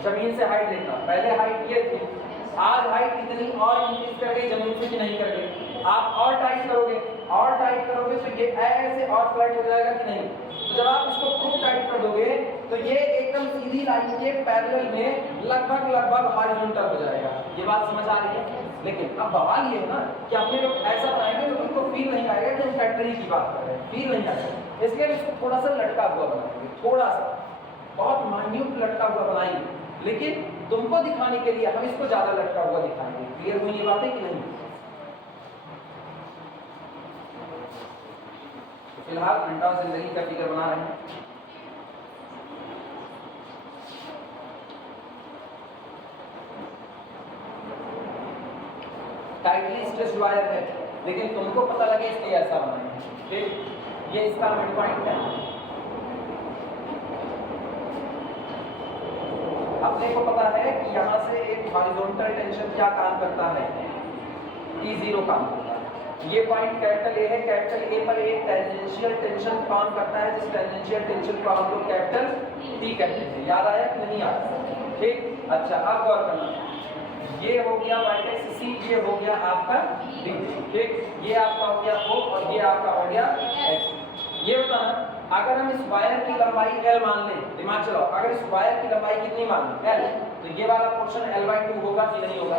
जमीन से हाइट देखना, पहले हाइट ये थी, आज हाइट इतनी और इंक्रीज कर गई जमीन से कि नहीं कर गई। आप और टाइट करोगे, और टाइट करोगे तो ये ऐसे और फ्लैट हो जाएगा कि नहीं। तो जब आप इसको खूब टाइट कर दोगे तो ये एकदम सीधी लाइन के पैरेलल में लगभग हॉरिजॉन्टल हो जाएगा। ये बात समझ आ रही है। लेकिन अब बवाल ये है ना कि अपने लोग ऐसा बनाएंगे तो तुमको फील नहीं आएगा कि हम फैक्ट्री की बात कर रहे हैं, फील नहीं आएगा। इसलिए इसको थोड़ा सा लटका हुआ बनाएंगे, थोड़ा सा बहुत माइन्यूट लटका हुआ बनाएंगे, लेकिन तुमको दिखाने के लिए हम इसको ज्यादा लटका हुआ दिखाएंगे। क्लियर हुई ये बातें कि नहीं। फिलहाल मेंटॉस जिंदगी का फिगर बना रहे हैं। टाइटली स्ट्रेस्ड वायर है, लेकिन तुमको पता लगे इसलिए ऐसा बनाए हैं। ठीक, ये इसका मिड पॉइंट है। अपने को पता है कि यहाँ से एक हॉरिजॉन्टल टेंशन क्या काम करता है, T0 काम करता है। ये पॉइंट कैपिटल ए है, कैपिटल ए पर एक टेंजेंशियल टेंशन काम करता है, जिस टेंजेंशियल टेंशन को हम लोग कैपिटल T कहते हैं। याद आया कि नहीं आया। ठीक, अच्छा अब गौर करना, ये हो गया वर्टेक्स C, ये हो गया आपका D। ठीक, ये आपका हो गया O और ये आपका हो गया X। ये बताना, अगर हम इस वायर की लंबाई L मान लें, दिमाग चलाओ, अगर इस वायर की लंबाई कितनी मान लें L, तो ये वाला पोर्शन L/2 होगा कि नहीं होगा।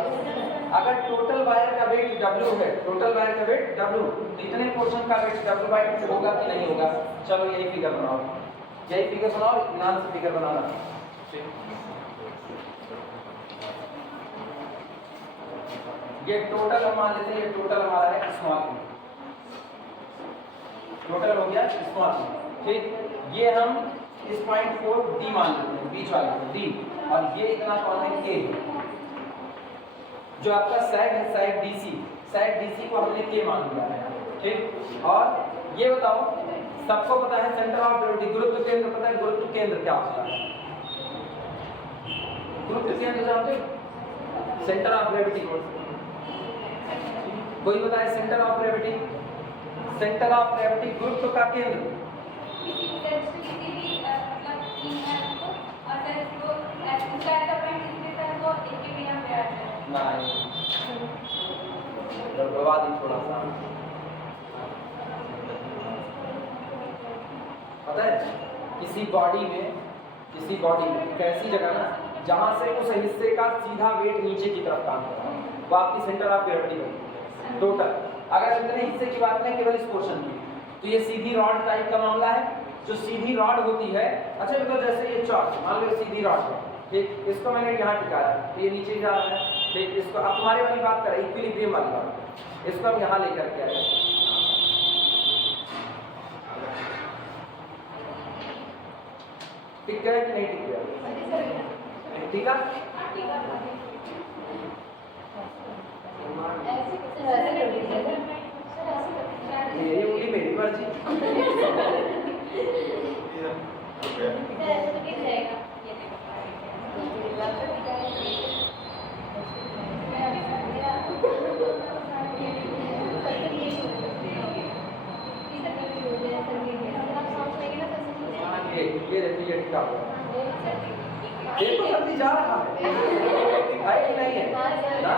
अगर टोटल वायर का वेट W है, टोटल वायर का वेट W, तो इतने पोर्शन का वेट W/2 होगा कि नहीं होगा। चलो यही फिगर बनाओ, यही फिगर बनाओ, इत्मीनान से फिगर बनाना। ये टोटल हम मान लेते हैं, ये टोटल हमारा है स्मॉल, टोटल हो गया स्मॉल। ठीक, ये हम इस पॉइंट को D मान लेते हैं, बीच वाले को D, और ये इतना कौन है K। जो आपका सैग है, सैग DC, सैग DC को हमने K मान लिया है। ठीक, और ये बताओ, सबको पता है सेंटर ऑफ ग्रेविटी, गुरुत्व केंद्र पता है, गुरुत्व केंद्र क्या होता है। गुरुत्व केंद्र जानते हो, सेंटर ऑफ ग्रेविटी। कोई बताए centre of gravity, centre of gravity गुरुत्व का केंद्र। थोड़ा सा पता है, किसी बॉडी में कैसी जगह ना जहां से उस हिस्से का सीधा वेट नीचे की तरफ काम कर रहा है, वो आपकी सेंटर ऑफ ग्रेविटी होगी। टोटल अगर इतने हिस्से की बात करें केवल इस पोर्शन की, तो ये सीधी रॉड टाइप का मामला है। जो सीधी रॉड होती है, अच्छा मतलब जैसे ये चौक मान लो सीधी रॉड है, ठीक, इसको मैंने यहाँ टिकाया, तो ये नीचे जा रहा है। ठीक, इसको अब तुम्हारे वाली बात करें, इक्विलिब्रियम वाली बात, इसको हम यहाँ लेकर के आए। टिक गया कि नहीं टिक गया, ठीक है। ये उंगली मेरी मर्जी। ये देखिए ये टिका हुआ ये तो जल्दी जा रहा है कि नहीं है ना।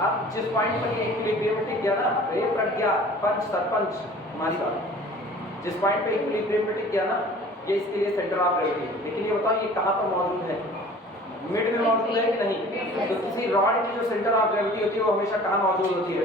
अब जिस पॉइंट पर ये इक्विलिब्रियम में टिक गया ना, ये प्रज्ञा पंच सरपंच हमारी बात, जिस पॉइंट पे इक्विलिब्रियम में टिक गया ना, ये इसके लिए सेंटर ऑफ ग्रेविटी है। लेकिन ये बताओ ये कहाँ पर मौजूद है, मिड में मौजूद है कि नहीं। तो किसी रॉड की जो सेंटर ऑफ ग्रेविटी होती है वो हमेशा कहाँ मौजूद होती है,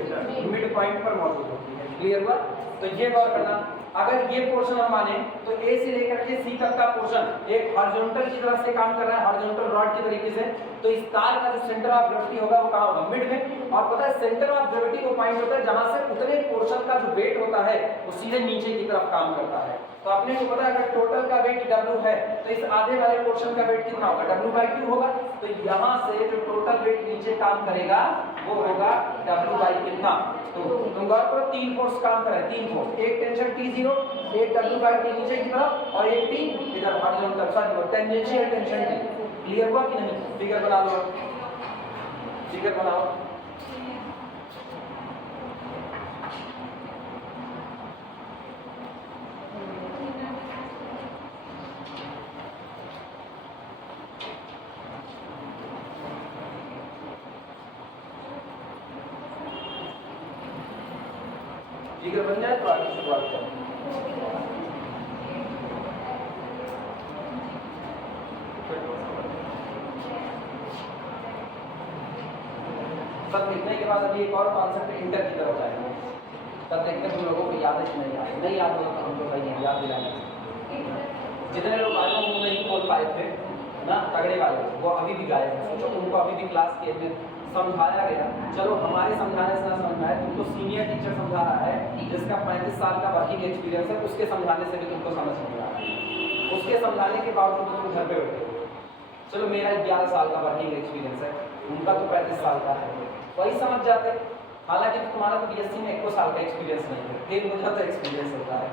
मिड पॉइंट पर मौजूद होती है। क्लियर हुआ। तो ये गौर करना, अगर ये पोर्शन हम माने तो ए से लेकर के सी तक का पोर्शन एक हॉरिजॉन्टल की तरह से काम कर रहा है, हॉरिजॉन्टल रॉड के तरीके से। तो इस कार का जो सेंटर ऑफ ग्रेविटी होगा वो कहाँ होगा, मिड में। और पता है सेंटर ऑफ ग्रेविटी वो पॉइंट होता है जहां से उतने पोर्शन का जो वेट होता है वो सीधे नीचे की तरफ काम करता है। तो अपने को पता है अगर टोटल का वेट W है तो इस आधे वाले पोर्शन का वेट कितना होगा, W/2 होगा। तो यहाँ से जो टोटल वेट नीचे काम करेगा वो होगा W कितना। तो तुम गौर करो 3 फोर्स काम कर रहे हैं, 3 फोर्स, एक टेंशन T0, एक W/T नीचे की तरफ और एक T इधर horizontal, sorry tangential tension T। Clear हुआ कि नहीं? फिगर बना लो, फिगर बनाओ। फिगर बन जाए तो आगे शुरुआत करें। सब लिखने के बाद अभी एक और कॉन्सेप्ट इंटर की तरफ जाएंगे। तब देखते हैं तुम लोगों को याद है कि नहीं याद होगा तो हम लोग भाई याद दिलाएंगे। जितने लोग आज मुंह नहीं खोल पाए थे ना तगड़े वाले, वो अभी भी गाए हैं। सोचो उनको अभी भी क्लास के में समझाया गया। चलो हमारे समझाने से ना समझ में आए, तुमको सीनियर टीचर समझा रहा है जिसका 35 साल का वर्किंग एक्सपीरियंस है, उसके समझाने से भी तुमको समझ नहीं आ रहा है। उसके समझाने के बावजूद तुम घर पे बैठे हो। चलो मेरा 11 साल का वर्किंग एक्सपीरियंस है, उनका तो 35 साल का है, वही समझ जाते। हालांकि तुम्हारा तो BSc में 1 साल का एक्सपीरियंस नहीं है, फिर मुझे तो एक्सपीरियंस होता है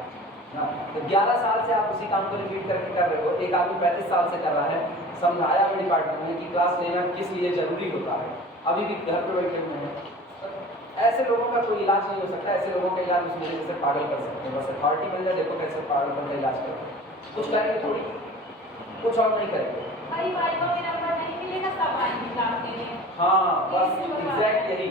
ना। तो 11 साल से आप उसी काम को रिपीट करके कर रहे हो। एक आदमी 35 साल से कर रहा है, समझाया अपने डिपार्टमेंट में कि क्लास लेना किस लिए जरूरी होता है, अभी भी घर पे बैठे हुए हैं। ऐसे लोगों का कोई इलाज नहीं हो सकता। ऐसे लोगों का इलाज उस वजह से पागल कर सकते हैं। बस अथॉरिटी मिल जाए, देखो कैसे पागल का इलाज करते हैं। कुछ करेंगे थोड़ी, कुछ और नहीं करेंगे। हाँ बस एग्जैक्ट यही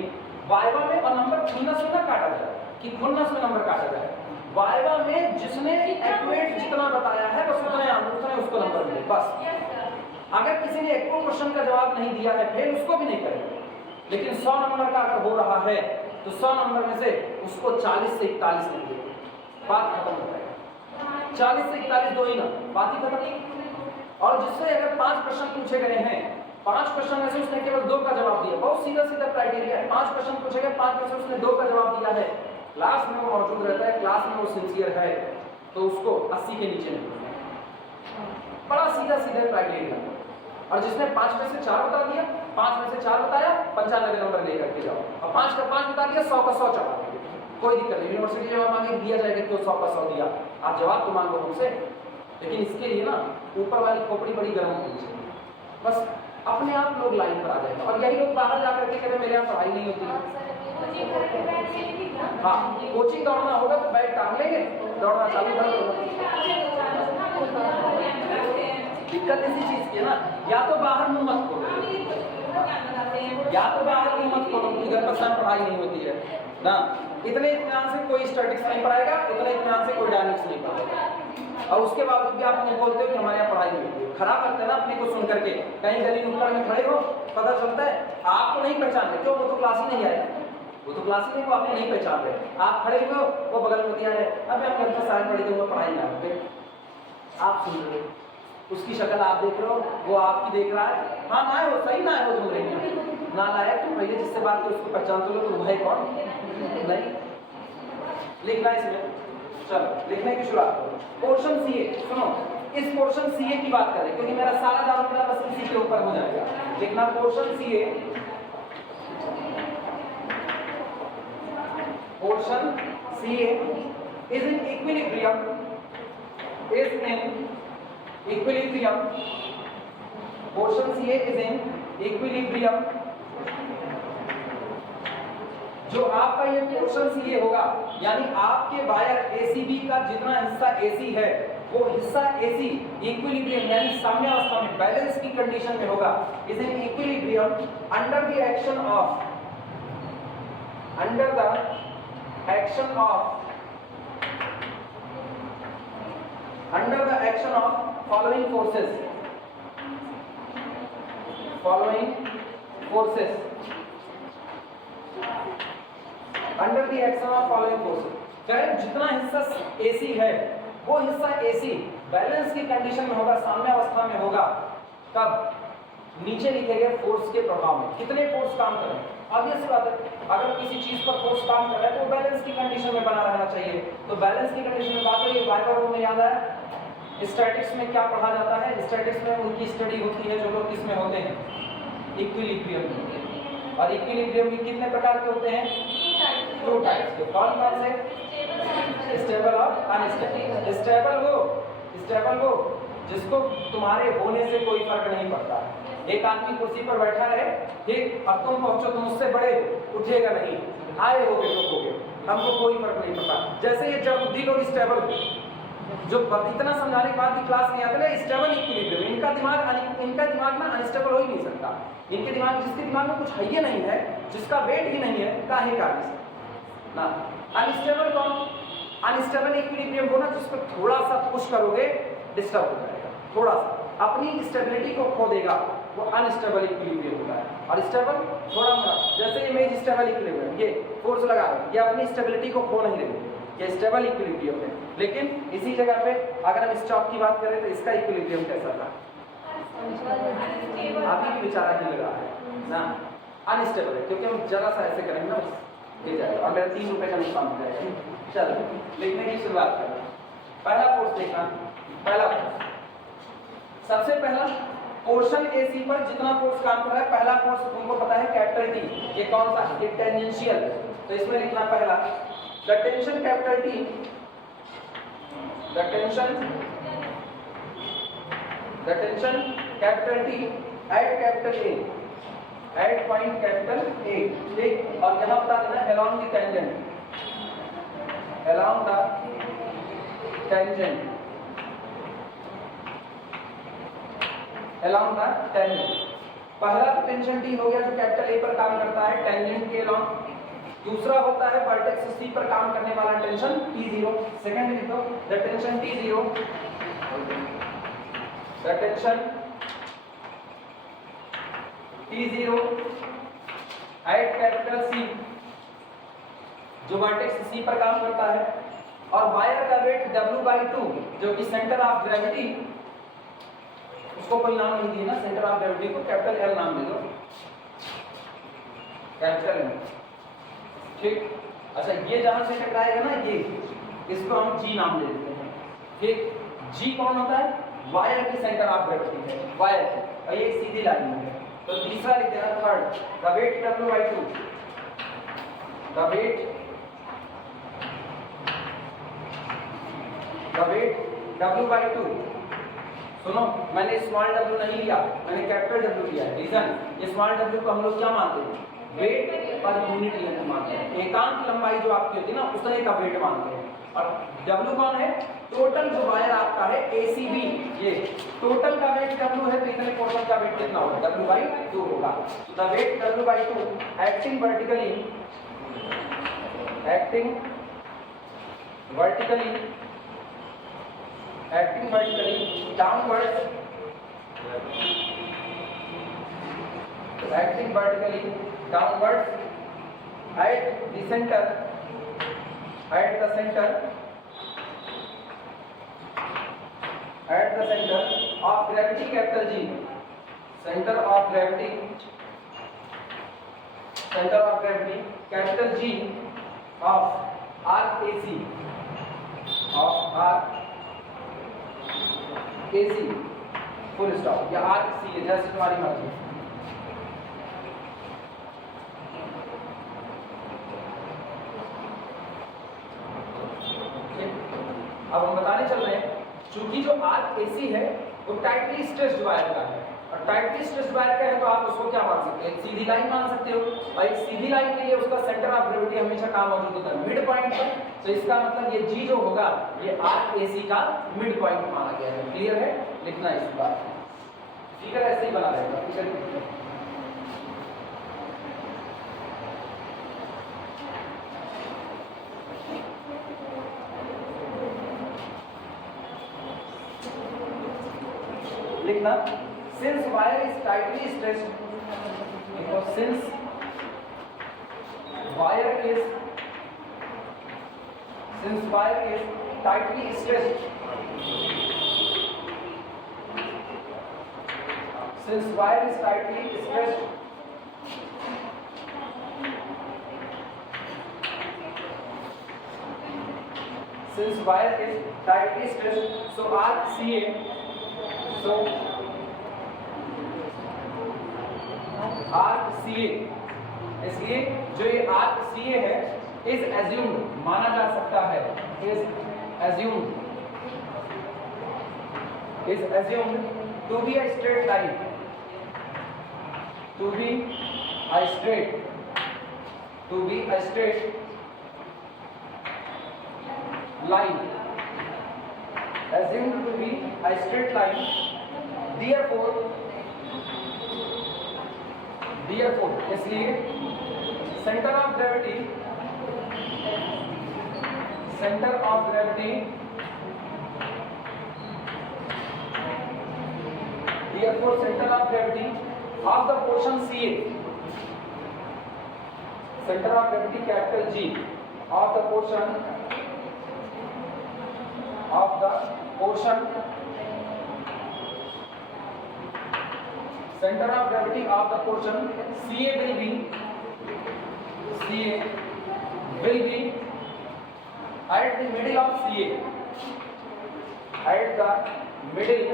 वाइवा में। और नंबर खुन्नस में ना काटा जाए कि खुन्नस में नंबर काटा जाए। वाइवा में जिसने एक्यूरेट जितना बताया है बस उतने उसको नंबर मिले बस। अगर किसी ने एक क्वेश्चन का जवाब नहीं दिया है फिर उसको भी नहीं करेंगे। लेकिन 100 नंबर का अगर हो रहा है तो 100 नंबर में से उसको 40 से 41 देंगे, बात खत्म हो जाएगी। 40 से 41 दो ही ना, बात ही खत्म। और जिससे अगर 5 प्रश्न पूछे गए हैं, 5 प्रश्न में से उसने केवल 2 का जवाब दिया, बहुत सीधा सीधा क्राइटेरिया है। 5 प्रश्न पूछे गए, 5 में से उसने 2 का जवाब दिया है, क्लास में वो मौजूद रहता है, क्लास में वो सिंसियर है, तो उसको 80 के नीचे नहीं पूछना। बड़ा सीधा सीधा क्राइटेरिया। और जिसने 5 में से 4 बता दिया, 5 में से 4 बताया, 95 नंबर लेकर के जाओ। और 5 का 5 बता दिया, 100 का 100 चढ़ा देंगे, कोई दिक्कत नहीं। यूनिवर्सिटी जवाब मांगे दिया जाएगा, क्यों 100 का 100 दिया, आप जवाब तो मांगो हमसे। लेकिन इसके लिए ना ऊपर वाली खोपड़ी बड़ी गर्म होनी चाहिए, बस अपने आप लोग लाइन पर आ जाएंगे। और यही लोग बाहर जाकर के कहते मेरे यहाँ पढ़ाई नहीं होती है। हाँ कोचिंग दौड़ना होगा तो बैग टांग लेंगे, दौड़ना चालू कर दो। दिक्कत इसी चीज की है ना, या तो बाहर मुंह मत खोलो, या तो बाहर मुंह मत खोलो कि घर पर पढ़ाई नहीं होती है ना। इतने इत्मीनान से कोई स्टैटिक्स नहीं पढ़ाएगा, इतने इत्मीनान से कोई डायनेमिक्स नहीं पढ़ाएगा। और उसके बावजूद भी आप मुझे बोलते हो कि हमारे यहाँ पढ़ाई नहीं होती है। खराब लगता है ना अपने को सुन करके। कहीं गली नुक्कड़ में खड़े हो, पता चलता है आपको नहीं पहचान रहे, क्यों, वो तो क्लास ही नहीं आया, वो तो क्लास ही नहीं, वो आपको नहीं पहचान रहे। आप खड़े हुए हो, वो बगल में दिया है, अब मैं अपने साथ पढ़ी दूंगा, पढ़ाई ना हो, आप सुन रहे हो, उसकी शक्ल आप देख रहे हो, वो आपकी देख रहा है। हाँ ना है वो, सही ना है वो, सुन रही है ना लायक। तुम पहले जिससे बात करो उसको पहचान तो लो, तुम भाई कौन नहीं लिखना है इसमें। चलो लिखने की शुरुआत करो। पोर्शन सीए, सुनो इस पोर्शन सीए की बात करें क्योंकि मेरा सारा दाम मेरा बस इसी के ऊपर हो जाएगा। लिखना portion CA, portion CA is in equilibrium, is in equilibrium, portion CA is in equilibrium. जो आपका ये पोर्शन सीए होगा यानी आपके वायर एसीबी का जितना हिस्सा एसी है वो हिस्सा एसी इक्विलिब्रियम यानी साम्यावस्था में, बैलेंस की कंडीशन में होगा। Is in equilibrium under the action of, under the action of, under the action of following forces, following forces, under the action of following forces. करें जितना हिस्सा एसी है वो हिस्सा एसी बैलेंस की कंडीशन में होगा, साम्यावस्था में होगा। कब? नीचे लिखे गए फोर्स के प्रभाव में कितने फोर्स काम कर रहे हैं। ऑब्वियस बात है, अगर किसी चीज पर फोर्स काम कर रहा है तो बैलेंस की कंडीशन में बना रहना चाहिए। तो बैलेंस की कंडीशन में बात हो, ये वाइवा में याद आया। स्टैटिक्स में क्या पढ़ा जाता है, स्टैटिक्स में उनकी स्टडी होती है जो लोग किसमें होते हैं, इक्विलिब्रियम में होते हैं। और इक्विलिब्रियम भी कितने प्रकार के होते हैं, टू टाइप्स के। कौन कौन से, स्टेबल और अनस्टेबल। स्टेबल वो जिसको तुम्हारे होने से कोई फर्क नहीं पड़ता। एक आदमी कुर्सी पर बैठा है, ठीक, अब तुम पहुंचो, तुम उससे बड़े हो, उठेगा नहीं, आए होगे तो होगे, हमको कोई फर्क नहीं पड़ता। जैसे ये जबुद्दीन और स्टेबल, जो इतना समझाने के बाद भी क्लास नहीं आता ना, स्टेबल इक्विलिब्रियम, इनका दिमाग में अनस्टेबल हो ही नहीं सकता। इनके दिमाग, जिसके दिमाग में कुछ है ही नहीं है, जिसका वेट ही नहीं है, काहे का ना। अनस्टेबल कौन, अनस्टेबल इक्विलिब्रियम वो ना जिसको थोड़ा सा पुश करोगे डिस्टर्ब हो जाएगा, थोड़ा सा अपनी स्टेबिलिटी को खो देगा, वो अनस्टेबल इक्विलिब्रियम होता है। और स्टेबल थोड़ा मोड़ा, जैसे ये स्टेबल इक्विलिब्रियम, ये फोर्स लगा रहे हैं, ये अपनी स्टेबिलिटी को खो नहीं देंगे, ये स्टेबल इक्विलिब्रियम है। लेकिन इसी जगह पे अगर हम स्टॉक की बात करें तो इसका इक्विलिब्रियम कैसा था, अभी भी बेचारा हिल रहा है ना, अनस्टेबल है, क्योंकि हम जरा सा ऐसे करेंगे ना गिर जाएगा और मेरा 3 रुपए का नुकसान हो जाएगा। चलो लिखने की शुरुआत करें। पहला फोर्स देखना, पहला फोर्स, सबसे पहला पोर्शन AC पर जितना फोर्स काम कर रहा है, पहला फोर्स तुमको पता है कैपिटल T। ये कौन सा, ये टेंजेंशियल, तो इसमें लिखना पहला the tension capital T, the tension capital T at capital A, at point capital A, ठीक। और यहां बता देना along the tangent, along the tangent, along the tangent। पहला तो टेंशन T हो गया जो कैपिटल A पर काम करता है टेंजेंट के along। दूसरा होता है वर्टेक्स C पर काम करने वाला टेंशन T0। सेकंड लिखो the tension T0, the tension T0 at capital C, जो वर्टेक्स C पर काम करता है। और वायर का वेट W/2 जो कि सेंटर ऑफ ग्रेविटी, उसको कोई नाम नहीं दिया ना, सेंटर ऑफ ग्रेविटी को कैपिटल L नाम दे दो, कैपिटल L, ठीक। अच्छा ये जहां से टकराएगा ना, ये इसको हम G नाम दे देते हैं, ठीक। G कौन होता है, वायर की सेंटर ऑफ ग्रेविटी है, वायर की, और ये सीधी लाइन है। तो तीसरा लिख देना third, the weight W/2, the weight W/2। सुनो, मैंने स्मॉल w नहीं लिया, मैंने कैपिटल W लिया है। रीजन, ये स्मॉल w को हम लोग क्या मानते हैं, वेट पर यूनिट लेंथ मानते हैं। एकांक लंबाई जो आपकी होती है ना, उतने का वेट मानते हैं। और W कौन है, टोटल जो वायर आपका है ACB, ये टोटल का वेट W है, तो इतने पोर्शन का वेट कितना होगा, W/2 होगा। तो the weight W/2 acting vertically downwards at the center of gravity capital G, center of gravity capital G of arc AC, full stop, या आर्क C है, जैसे तुम्हारी मर्जी। अब हम बताने चल रहे हैं, चूंकि जो आर्क AC है वो टाइटली स्ट्रेस्ड वायर का है, और टाइटली स्ट्रेस्ड वायर का है तो आप उसको क्या मान सकते हैं, एक सीधी लाइन मान सकते हो। और एक सीधी लाइन के लिए उसका सेंटर ऑफ ग्रेविटी हमेशा कहाँ मौजूद होता है, मिड पॉइंट पर। तो इसका मतलब ये G जो होगा, ये आर्क AC का मिड पॉइंट माना गया है। क्लियर है, लिखना इस बात, फिगर ऐसे ही बना रहेगा, फिगर लिखना। Since wire is tightly stretched, since wire is tightly stretched, since wire is tightly stretched, since wire is tightly stretched, so arc CA, so arc CA, इसलिए जो ये arc CA है is assumed, माना जा सकता है, is assumed to be a straight line, to be a straight line, assumed to be a straight line, therefore इसलिए center of gravity therefore center of gravity of the portion CA, center of gravity capital G of the portion center of gravity of the portion CA will be at the middle of CA, at the middle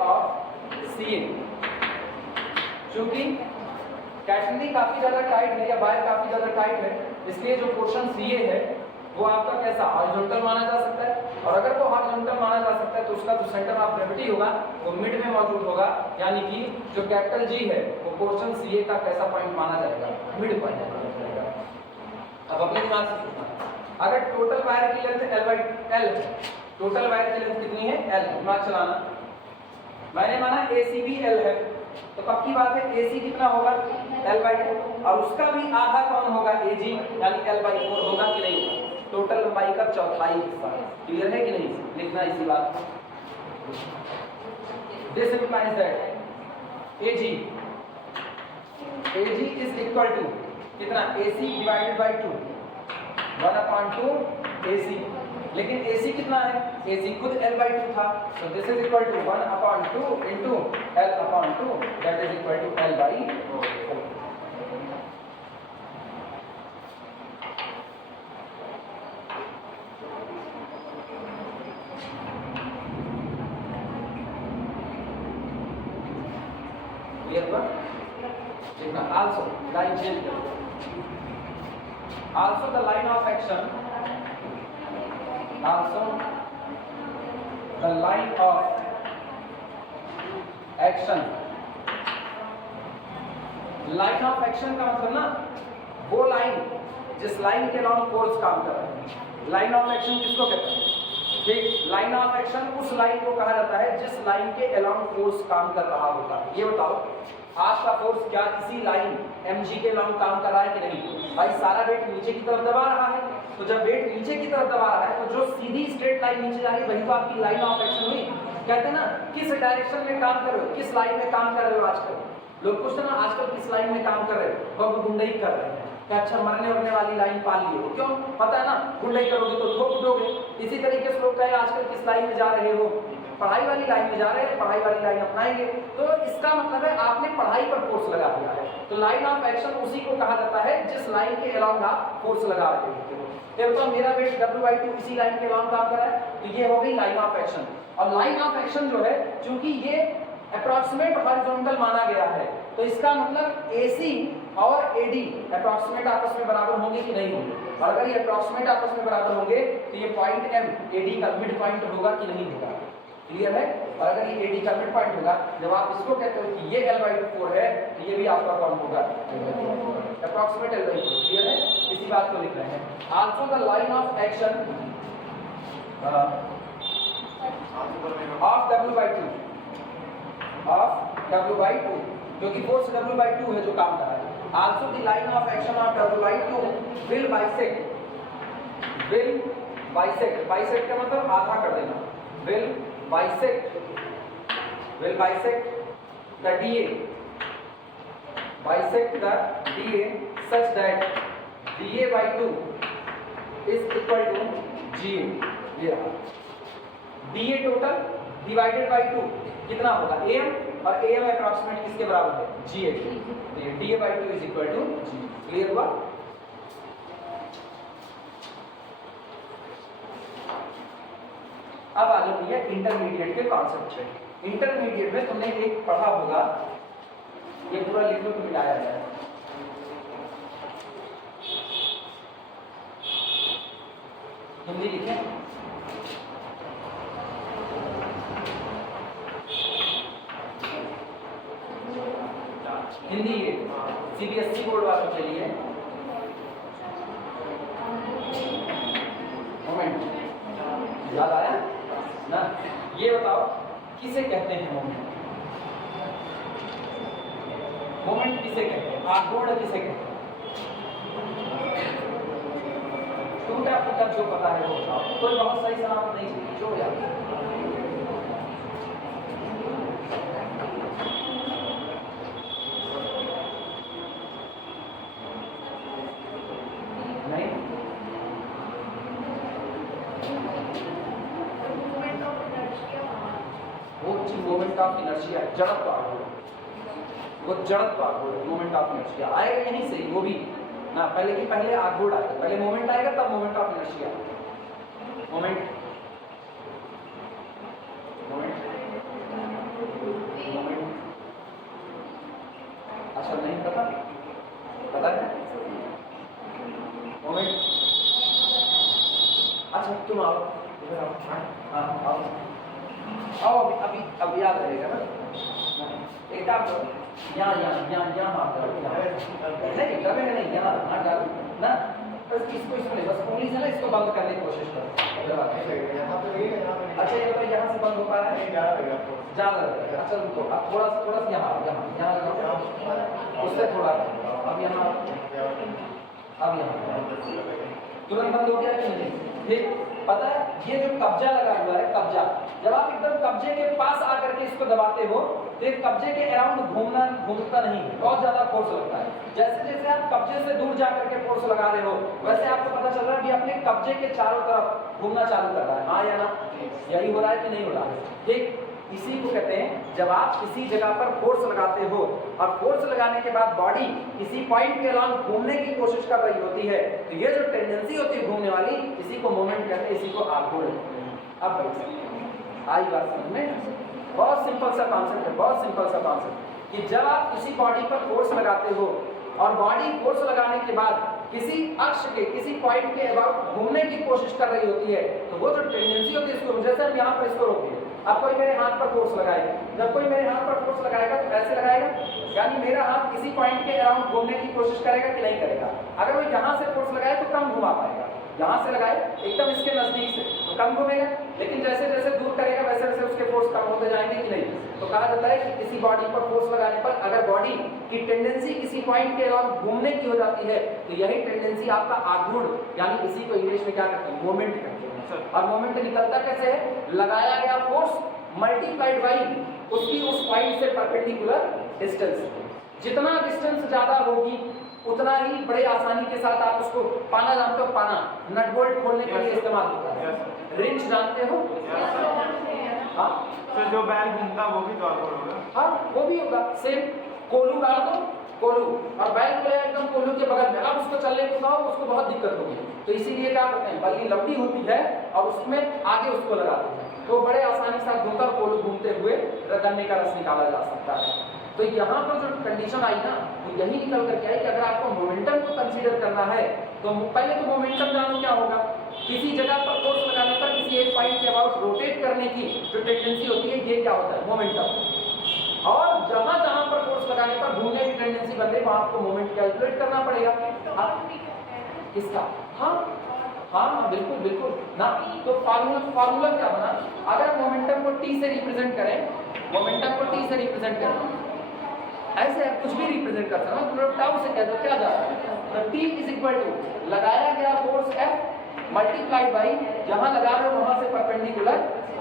of CA। चूंकि catenary काफी ज्यादा tight है या wire काफी ज्यादा tight है, इसलिए जो पोर्शन CA है वो आपका कैसा हॉरिजॉन्टल माना जा सकता है, और अगर वो हॉरिजॉन्टल माना जा सकता है तो उसका जो सेंटर ऑफ ग्रेविटी होगा वो मिड में मौजूद होगा, यानी कि जो कैपिटल G है वो पोर्शन CA का कैसा पॉइंट माना जाएगा, मिड पॉइंट माना जाएगा। अब अपने दिमाग से सोचना, अगर टोटल वायर की लेंथ L है, टोटल वायर की लेंथ कितनी है L, दिमाग चलाना, मैंने माना ACB L है, तो पक्की बात है AC कितना होगा L/2, और उसका भी आधा कौन होगा AG, यानी L/4 होगा कि नहीं होगा, टोटल लंबाई का चौथाई हिस्सा। क्लियर है कि नहीं, लिखना इसी बात। This implies that AG is equal to कितना AC डिवाइडेड बाय 2, 1/2 AC, लेकिन AC कितना है, AC खुद L/2 था, so this is equal to 1/2 into L/2, that is equal to L/4। Also line change, also the line of action, line of action का मतलब ना वो लाइन जिस लाइन के अलाउंग फोर्स काम कर रहा है, लाइन ऑफ एक्शन किसको कहते हैं, ठीक, लाइन ऑफ एक्शन उस लाइन को कहा जाता है जिस लाइन के अलाउंग फोर्स काम कर रहा होगा। ये बताओ आपका फोर्स क्या इसी लाइन mg के अलाउंग काम कर रहा है कि नहीं, भाई सारा वेट नीचे की तरफ दबा रहा है, तो जब वेट नीचे की तरफ दबा रहा है तो जो सीधी स्ट्रेट लाइन नीचे जा रही है वही तो आपकी लाइन ऑफ एक्शन हुई। कहते हैं ना किस डायरेक्शन में काम कर रहे हो, किस लाइन में काम कर रहे हो, आजकल लोग पूछते हैं ना आजकल किस लाइन में काम कर रहे हो, वो गुंडई कर रहे हैं, अच्छा मरने वरने वाली लाइन पा लिए हो, क्यों पता है ना गुंडई करोगे तो ठोक उठोगे। इसी तरीके से लोग कहे आजकल किस लाइन में जा रहे हो, पढ़ाई वाली लाइन में जा रहे हैं, पढ़ाई वाली लाइन अपनाएंगे, तो इसका मतलब है आपने पढ़ाई पर फोर्स लगा दिया है। तो लाइन ऑफ एक्शन उसी को कहा जाता है जिस लाइन के अलाउंग आप फोर्स लगा रहे हो। तो मेरा वेट W/2 इसी लाइन के अलाउंग काम कर रहा है, तो ये हो गई लाइन ऑफ एक्शन। और लाइन ऑफ एक्शन जो है चूंकि ये अप्रॉक्सीमेट हॉरिजॉन्टल माना गया है, तो इसका मतलब AC और AD अप्रॉक्सीमेट आपस में बराबर होंगे कि नहीं होंगे, और अगर ये अप्रॉक्सीमेट आपस में बराबर होंगे तो ये पॉइंट M AD का मिड पॉइंट होगा कि नहीं होगा। क्लियर है, और अगर ये AD का मिड पॉइंट होगा, जब आप इसको कहते हो कि ये L/4 है तो ये भी आपका कौन होगा, अप्रॉक्सीमेट L/4। क्लियर है, इसी बात को लिख रहे हैं। Also the line of action of W/2 क्योंकि फोर्स W/2 है जो काम कर रहा है। Also the line of action of W/2 will bisect का मतलब आधा कर देना, will bisect the DA such that DA/2 is equal to GA। ये DA टोटल डिवाइडेड बाई 2 कितना होगा am, और am अप्रॉक्सीमेट किसके बराबर है ga, तो ये da/2 is equal to g। Clear हुआ? अब आ जाओ भैया इंटरमीडिएट के कॉन्सेप्ट पे। इंटरमीडिएट में तुमने एक पढ़ा होगा, ये पूरा लिख लो तो मिटाया जाए। हिंदी लिखे, हिंदी सीबीएसई बोर्ड वालों के लिए मोमेंट याद आया ना? ये बताओ किसे कहते हैं मोमेंट? मोमेंट किसे कहते हैं? आघूर्ण किसे कहते हैं? टूटा फूटा जो पता है वो बताओ। कोई बहुत सही सलामत नहीं जो यार नहीं, वो मोमेंट ऑफ इनर्शिया, जड़त्व आघूर्ण, वो जड़त्व आघूर्ण, मोमेंट ऑफ इनर्शिया आएगा यहीं से, वो भी ना पहले की पहले आघूर्ण आएगा, पहले मोमेंट आएगा तब moment of inertia. Moment moment moment अच्छा नहीं पता, पता है मोमेंट? अच्छा तुम आओ इधर आओ, हाँ आओ आओ, अभी याद रहेगा ना। एक काम करो, यहाँ मार करो, नहीं लगे नहीं यहाँ हाथ डालो ना, बस इसको इसमें बस उंगली से ना इसको बंद करने की कोशिश करो। अच्छा ये तो यहाँ से बंद हो पा रहा है, ज़्यादा लगेगा। अच्छा रुको, अब थोड़ा सा यहाँ लगाओ, उससे थोड़ा, अब यहाँ तुरंत बंद हो गया कि नहीं? फिर पता है ये जो कब्जा लगा हुआ है, कब्जा, जब आप एकदम कब्जे के पास आकर के इसको दबाते हो तो एक कब्जे के अराउंड घूमता नहीं है, बहुत ज्यादा फोर्स लगता है। जैसे जैसे आप कब्जे से दूर जाकर के फोर्स लगा रहे हो वैसे आपको पता चल रहा है कि अपने कब्जे के चारों तरफ घूमना चालू कर रहा है, हाँ या ना? यही हो रहा है कि नहीं हो रहा है? ठीक इसी को कहते हैं जब आप किसी जगह पर फोर्स लगाते हो और फोर्स लगाने के बाद बॉडी किसी पॉइंट के अराउंड घूमने की कोशिश कर रही होती है, तो ये जो टेंडेंसी होती है घूमने वाली, इसी को मोमेंट कहते हैं, इसी को आघूर्ण। अब आई बात समझ में? बहुत सिंपल सा कॉन्सेप्ट है, बहुत सिंपल सा कॉन्सेप्ट कि जब आप किसी बॉडी पर फोर्स लगाते हो और बॉडी फोर्स लगाने के बाद किसी अक्ष के किसी पॉइंट के अबाउट घूमने की कोशिश कर रही होती है, तो वो जो टेंडेंसी होती है इसको, जैसे हम यहाँ पर इसको रोकें, अब कोई मेरे हाथ पर फोर्स लगाएगा, जब कोई मेरे हाथ पर फोर्स लगाएगा तो ऐसे लगाएगा, यानी मेरा हाथ किसी पॉइंट के अराउंड घूमने की कोशिश करेगा कि नहीं करेगा? अगर वो यहाँ से फोर्स लगाए तो कम घुमा पाएगा, यहाँ से लगाए एकदम इसके नजदीक से तो कम घूमेगा, लेकिन जैसे जैसे दूर करेगा वैसे वैसे उसके फोर्स कम होते जाएंगे कि नहीं? तो कहा जाता है कि किसी बॉडी पर फोर्स लगाने पर अगर बॉडी की टेंडेंसी किसी पॉइंट के अराउंड घूमने की हो जाती है तो यही टेंडेंसी आपका आघूर्ण, यानी इसी को इंग्लिश में क्या कहते हैं? मोमेंट कहते हैं। और मोमेंट निकलता कैसे है? लगाया गया फोर्स मल्टीप्लाइड बाई उसकी उस पॉइंट से परपेंडिकुलर डिस्टेंस। जितना डिस्टेंस ज्यादा होगी उतना ही बड़े आसानी के साथ आप उसको, पाना जानते हो? पाना नट बोल्ट खोलने के लिए इस्तेमाल होता है। रिंच जानते हो? हाँ तो जो बैल घूमता वो भी तो होगा। हाँ वो भी होगा, सेम कोलू डाल दो, कोलू और बैल को एकदम कोलू के बगल में, अब उसको चलने को कहो उसको बहुत दिक्कत होगी, तो इसीलिए क्या करते हैं, बल्कि लंबी होती है और उसमें आगे उसको लगाते हैं तो बड़े आसानी से घूमता कोलू घूमते हुए गन्ने का रस निकाला जा सकता है। तो यहाँ पर जो कंडीशन आई ना वो यही निकल करके आई कि अगर आपको मोमेंटम को कंसीडर करना है तो पहले तो मोमेंटम जानो क्या होगा। किसी जगह पर फोर्स लगाने पर किसी एक पॉइंट के अबाउट रोटेट करने की जो टेंडेंसी होती है ये क्या होता है? मोमेंटम। और जहां जहां पर फोर्स लगाने पर घूमने की टेंडेंसी बन रही वहां आपको मोमेंट कैलकुलेट करना पड़ेगा। किसका? हाँ हाँ बिल्कुल बिल्कुल ना। तो फार्मूला क्या बना? अगर मोमेंटम को टी से रिप्रेजेंट करें, मोमेंटम को टी से रिप्रेजेंट करें, ऐसे आप कुछ भी रिप्रेजेंट कर सकते हो, टाउ से कह दो क्या जा रहा है, तो टी इज इक्वल टू लगाया गया फोर्स एफ मल्टीप्लाइड बाई जहां लगा रहे हो वहां से परपेंडिकुलर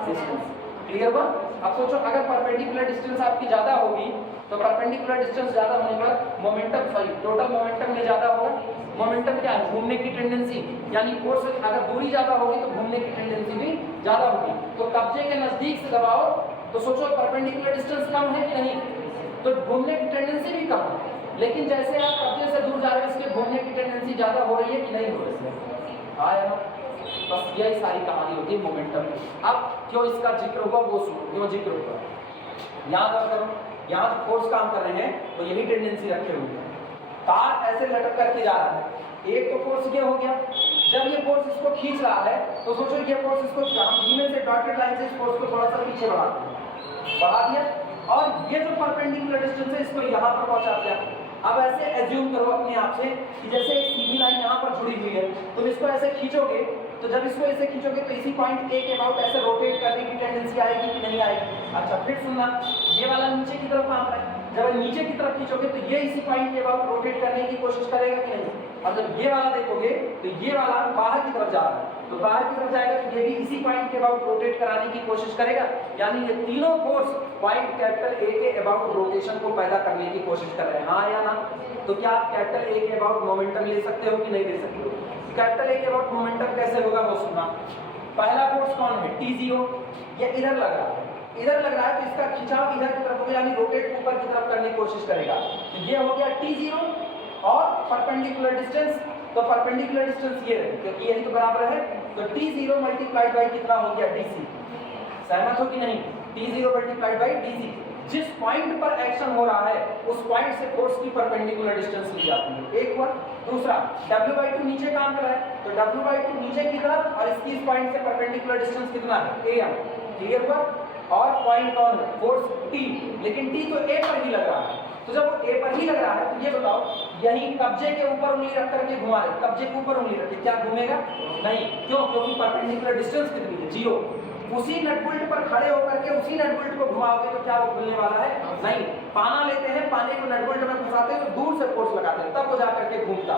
डिस्टेंस। क्लियर हुआ? अब सोचो अगर परपेंडिकुलर डिस्टेंस आपकी ज्यादा होगी तो परपेंडिकुलर डिस्टेंस ज्यादा होने पर मोमेंटम सॉरी टोटल मोमेंटम में ज्यादा होगा। मोमेंटम क्या है? घूमने की टेंडेंसी, यानी फोर्स अगर दूरी ज्यादा होगी तो घूमने की टेंडेंसी भी ज्यादा होगी। तो कब्जे के नजदीक से दबाओ तो सोचो परपेंडिकुलर डिस्टेंस कम है कि नहीं, तो घूमने की टेंडेंसी भी कम है। लेकिन जैसे आप कब्जे से दूर जा रहे हो इसके घूमने की टेंडेंसी ज्यादा हो रही है कि नहीं हो रही है? आया ना? बस यही सारी कहानी होती है मोमेंटम की। अब क्यों इसका जिक्र हुआ वो सुनो, क्यों जिक्र हुआ याद करो। यहाँ जो फोर्स काम कर रहे हैं तो यही टेंडेंसी रखे हुए हैं। तार ऐसे लटक करके जा रहा है, एक तो फोर्स ये हो गया, जब ये फोर्स इसको खींच रहा है तो सोचो ये फोर्स इसको हम धीमे से डॉटेड लाइन से इस फोर्स को थोड़ा सा पीछे बढ़ाते हैं, बढ़ा दिया, और ये जो परपेंडिकुलर डिस्टेंस है इसको यहाँ पर पहुंचा दिया। अब ऐसे एज्यूम करो अपने आप से कि जैसे एक सीधी लाइन यहाँ पर जुड़ी हुई है, तुम इसको ऐसे खींचोगे तो जब इसको ऐसे खींचोगे तो इसी पॉइंट ए के अबाउट ऐसे रोटेट करने की टेंडेंसी आएगी कि नहीं आएगी? अच्छा फिर सुनना, ये वाला नीचे की तरफ काम रहा है, जब नीचे की तरफ खींचोगे तो ये इसी पॉइंट के अबाउट रोटेट करने की कोशिश करेगा कि नहीं? और जब ये वाला देखोगे तो ये वाला बाहर की तरफ जा रहा है, तो बाहर की तरफ जाएगा तो ये भी इसी पॉइंट के अबाउट रोटेट कराने की कोशिश करेगा। यानी ये तीनों फोर्स पॉइंट कैपिटल ए के अबाउट रोटेशन को पैदा करने की कोशिश कर रहे हैं, हाँ या ना? तो क्या आप कैपिटल ए के अबाउट मोमेंटम ले सकते हो कि नहीं ले सकते हो? कैपिटल ए के अबाउट मोमेंटम कैसे होगा वो सुनना। पहला फोर्स कौन है? T0, ये इधर लग रहा है, इधर लग रहा है तो इसका खिंचाव इधर की तरफ होगा, यानी रोटेट ऊपर की तरफ करने की कोशिश करेगा। तो ये हो गया T0 और परपेंडिकुलर डिस्टेंस, तो परपेंडिकुलर डिस्टेंस ये है क्योंकि यही तो बराबर है, तो T0 मल्टीप्लाइड बाई कितना हो गया? DC। सहमत हो कि नहीं? T0 multiplied by DC। जिस पॉइंट पर एक्शन हो रहा है उस पॉइंट से फोर्स की परपेंडिकुलर डिस्टेंस ली जाती है, एक हुआ। दूसरा W/2 नीचे काम कर रहा है तो W/2 नीचे की तरफ और इसकी इस पॉइंट से परपेंडिकुलर डिस्टेंस कितना है? AM। क्लियर हुआ? और पॉइंट कौन है? फोर्स T, लेकिन T तो A पर ही लग रहा है, तो जब वो A पर ही लग रहा है तो ये बताओ यही कब्जे के ऊपर उंगली रख करके घुमा रहे, कब्जे के ऊपर उंगली रख के क्या घूमेगा? नहीं, क्यों? क्योंकि परपेंडिकुलर डिस्टेंस कितनी है? 0। उसी नट बोल्ट पर खड़े होकर के उसी नट बोल्ट को घुमाओगे तो क्या वो खुलने वाला है? नहीं। पाना लेते हैं, पाने को नट बोल्ट में फंसाते हैं तो दूर से फोर्स लगाते हैं, तब वो जा करके घूमता।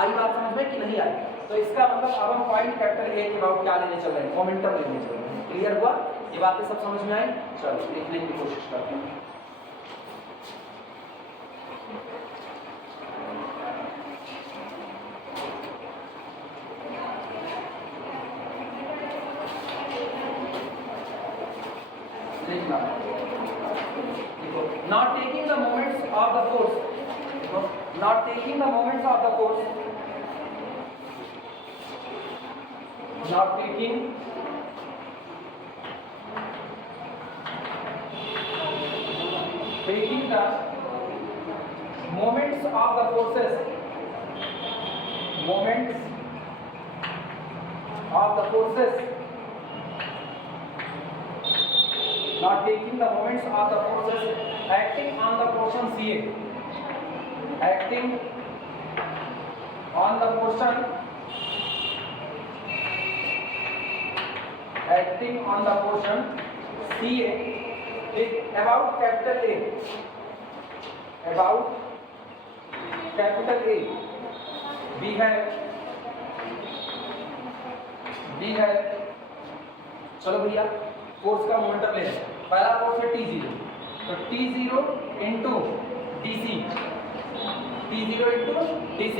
आई बात समझ में कि नहीं आई? तो इसका मतलब अब हम पॉइंट कैपिटल ए के अबाउट क्या लेने चल रहे हैं? मोमेंटम लेने चल रहे हैं। क्लियर हुआ? ये बातें सब समझ में आई? चलो देखने की कोशिश करते हैं। Not taking the moments of the force, not taking the moments of the force, not taking the moments of the forces, moments of the forces, not taking the moments of the forces acting on the portion CA, acting on the portion, acting on the portion CA is about capital A, about capital A. We have चलो भैया force का momentum ले लें। पहला force है T0, तो T0 into DC, T0 into DC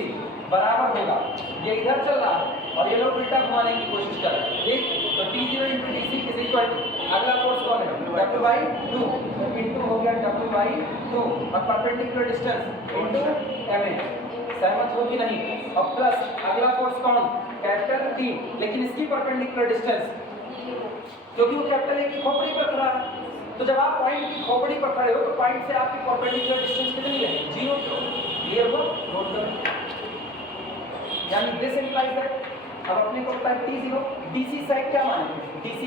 बराबर होगा, ये इधर चल रहा है और ये लोग उल्टा घुमाने की कोशिश कर रहे हैं, ठीक? तो T0 into DC is equal to, अगला फोर्स कौन है? W/2, तो इंटू हो गया W/2 और परपेंडिकुलर डिस्टेंस इंटू MA। सहमत हो कि नहीं? और प्लस अगला फोर्स कौन? कैपिटल T, लेकिन इसकी परपेंडिकुलर डिस्टेंस क्योंकि वो कैपिटल ए की खोपड़ी पर खड़ा है, तो जब आप पॉइंट की खोपड़ी पर खड़े हो तो पॉइंट से आपकी परपेंडिकुलर डिस्टेंस कितनी है? 0। क्लियर हुआ? नोट करो, यानी दिस इंप्लाइज दैट, अब अपने को पता है T0, DC साइड क्या माने थे? DC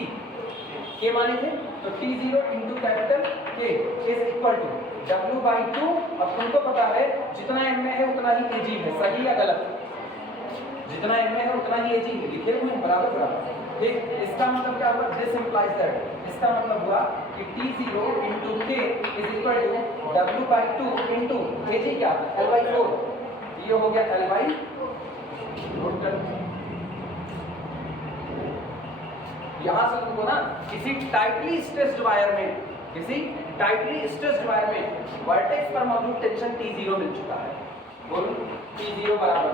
के माने थे, तो T0 into capital K is equal to W/2। अब तुमको पता है जितना M में है उतना ही AG है, सही या गलत? जितना M में है उतना ही AG है, लिखे हुए हैं बराबर बराबर, ठीक? इसका मतलब क्या हुआ? दिस इंप्लाइज दैट, इसका मतलब हुआ कि T0 into K is equal to W/2 into AG क्या? L/4। ये हो गया L/, यहां से तुमको ना किसी टाइटली स्ट्रेस्ड वायर में वर्टेक्स पर मौजूद टेंशन T0 मिल चुका है। बोलो T0 बराबर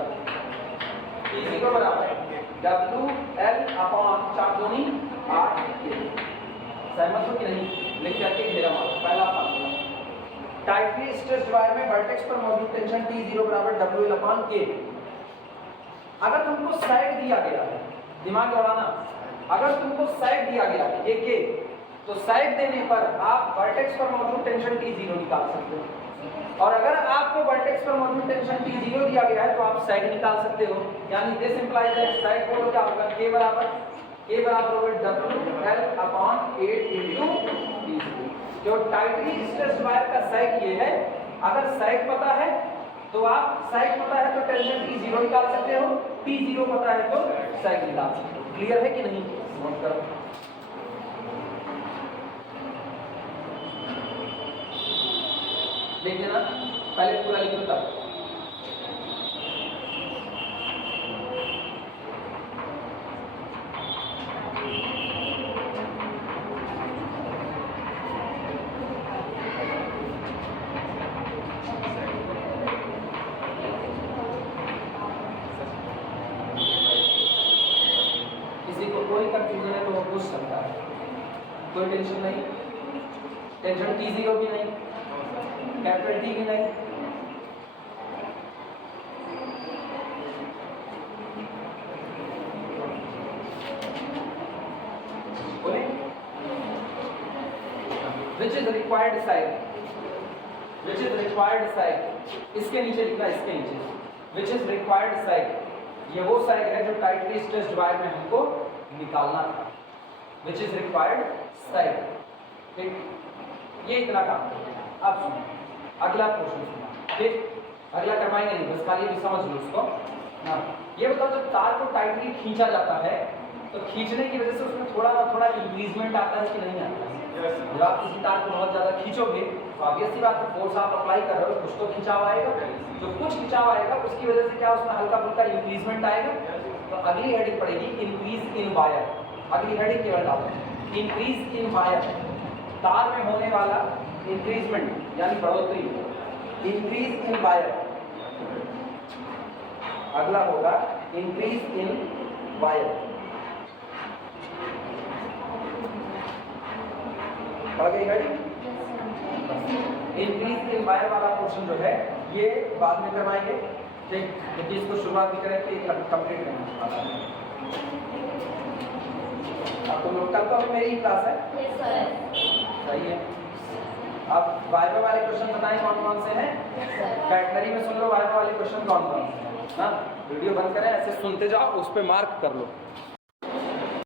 WL/4 8K। सहमत हो कि नहीं? लिख करके घेरा मारो। पहला फार्मूला, टाइटली स्ट्रेस्ड वायर में वर्टेक्स पर मौजूद टेंशन T0 बराबर WL/K। अगर तुमको साइड दिया गया है, दिमाग दौड़ाना, अगर तुमको साइड दिया गया है ये K, तो साइड देने पर आप वर्टेक्स पर मौजूद टेंशन T0 निकाल सकते हो। और अगर आपको वर्टेक्स पर मौजूद टेंशन T0 दिया गया है तो आप साइड निकाल सकते हो। यानी दिस इंप्लाइज दैट साइड बोलो क्या होगा, K बराबर WL/8 × T0। जो टाइटली स्ट्रेस्ड वायर का साइड ये है, अगर साइड पता है तो आप साइड पता है तो टेंशन T0 निकाल सकते हो, T0 पता है तो साइड निकाल सकते हो। क्लियर है कि नहीं? नोट करो। लिख देना, पहले पूरा लिख दो तब। किसी को कोई कंफ्यूजन है तो वो पूछ सकता है, कोई टेंशन नहीं। टेंशन T0 भी नहीं, कैपिटल T भी नहीं। बोले which is required side, इसके नीचे लिखना, इसके नीचे which is required side, ये वो साइड है जो टाइटली स्ट्रेस्ड वायर में हमको निकालना था। which is required side, ठीक, ये इतना काम। अब सुनो अगला क्वेश्चन सुना, ठीक, अगला करवाएंगे नहीं, बस खाली भी समझ लो उसको ना। ये बताओ जब तार को टाइटली खींचा जाता है तो खींचने की वजह से उसमें थोड़ा ना थोड़ा इंक्रीजमेंट आता है कि नहीं आता है? जब आप किसी तार को बहुत ज्यादा खींचोगे तो ऑब्वियस सी बात है, फोर्स आप अप्लाई कर रहे हो, कुछ तो खिंचाव आएगा। जो कुछ खिंचाव आएगा उसकी वजह से क्या उसमें हल्का फुल्का इंक्रीजमेंट आएगा। तो अगली हेडिंग पड़ेगी इंक्रीज इन वायर। अगली हेडिंग केवल डालो इंक्रीज इन वायर, तार में होने वाला इंक्रीजमेंट यानी बढ़ोतरी, इंक्रीज इन वायर। अगला होगा इंक्रीज इन वायर। पढ़ गई गाड़ी? इंक्रीज इन वायर वाला पोर्शन जो है ये बाद में करवाएंगे, ठीक, क्योंकि इसको शुरुआत भी करें तो ये कंप्लीट नहीं। अब तुम लोग कल तो अभी मेरी ही क्लास है, सही है। अब वाइवा वाले क्वेश्चन बताएं कौन कौन से हैं? कैटनरी में सुन लो वाइवा वाले क्वेश्चन कौन कौन से हैं ना। वीडियो बंद करें, ऐसे सुनते जाओ, उस पर मार्क कर लो।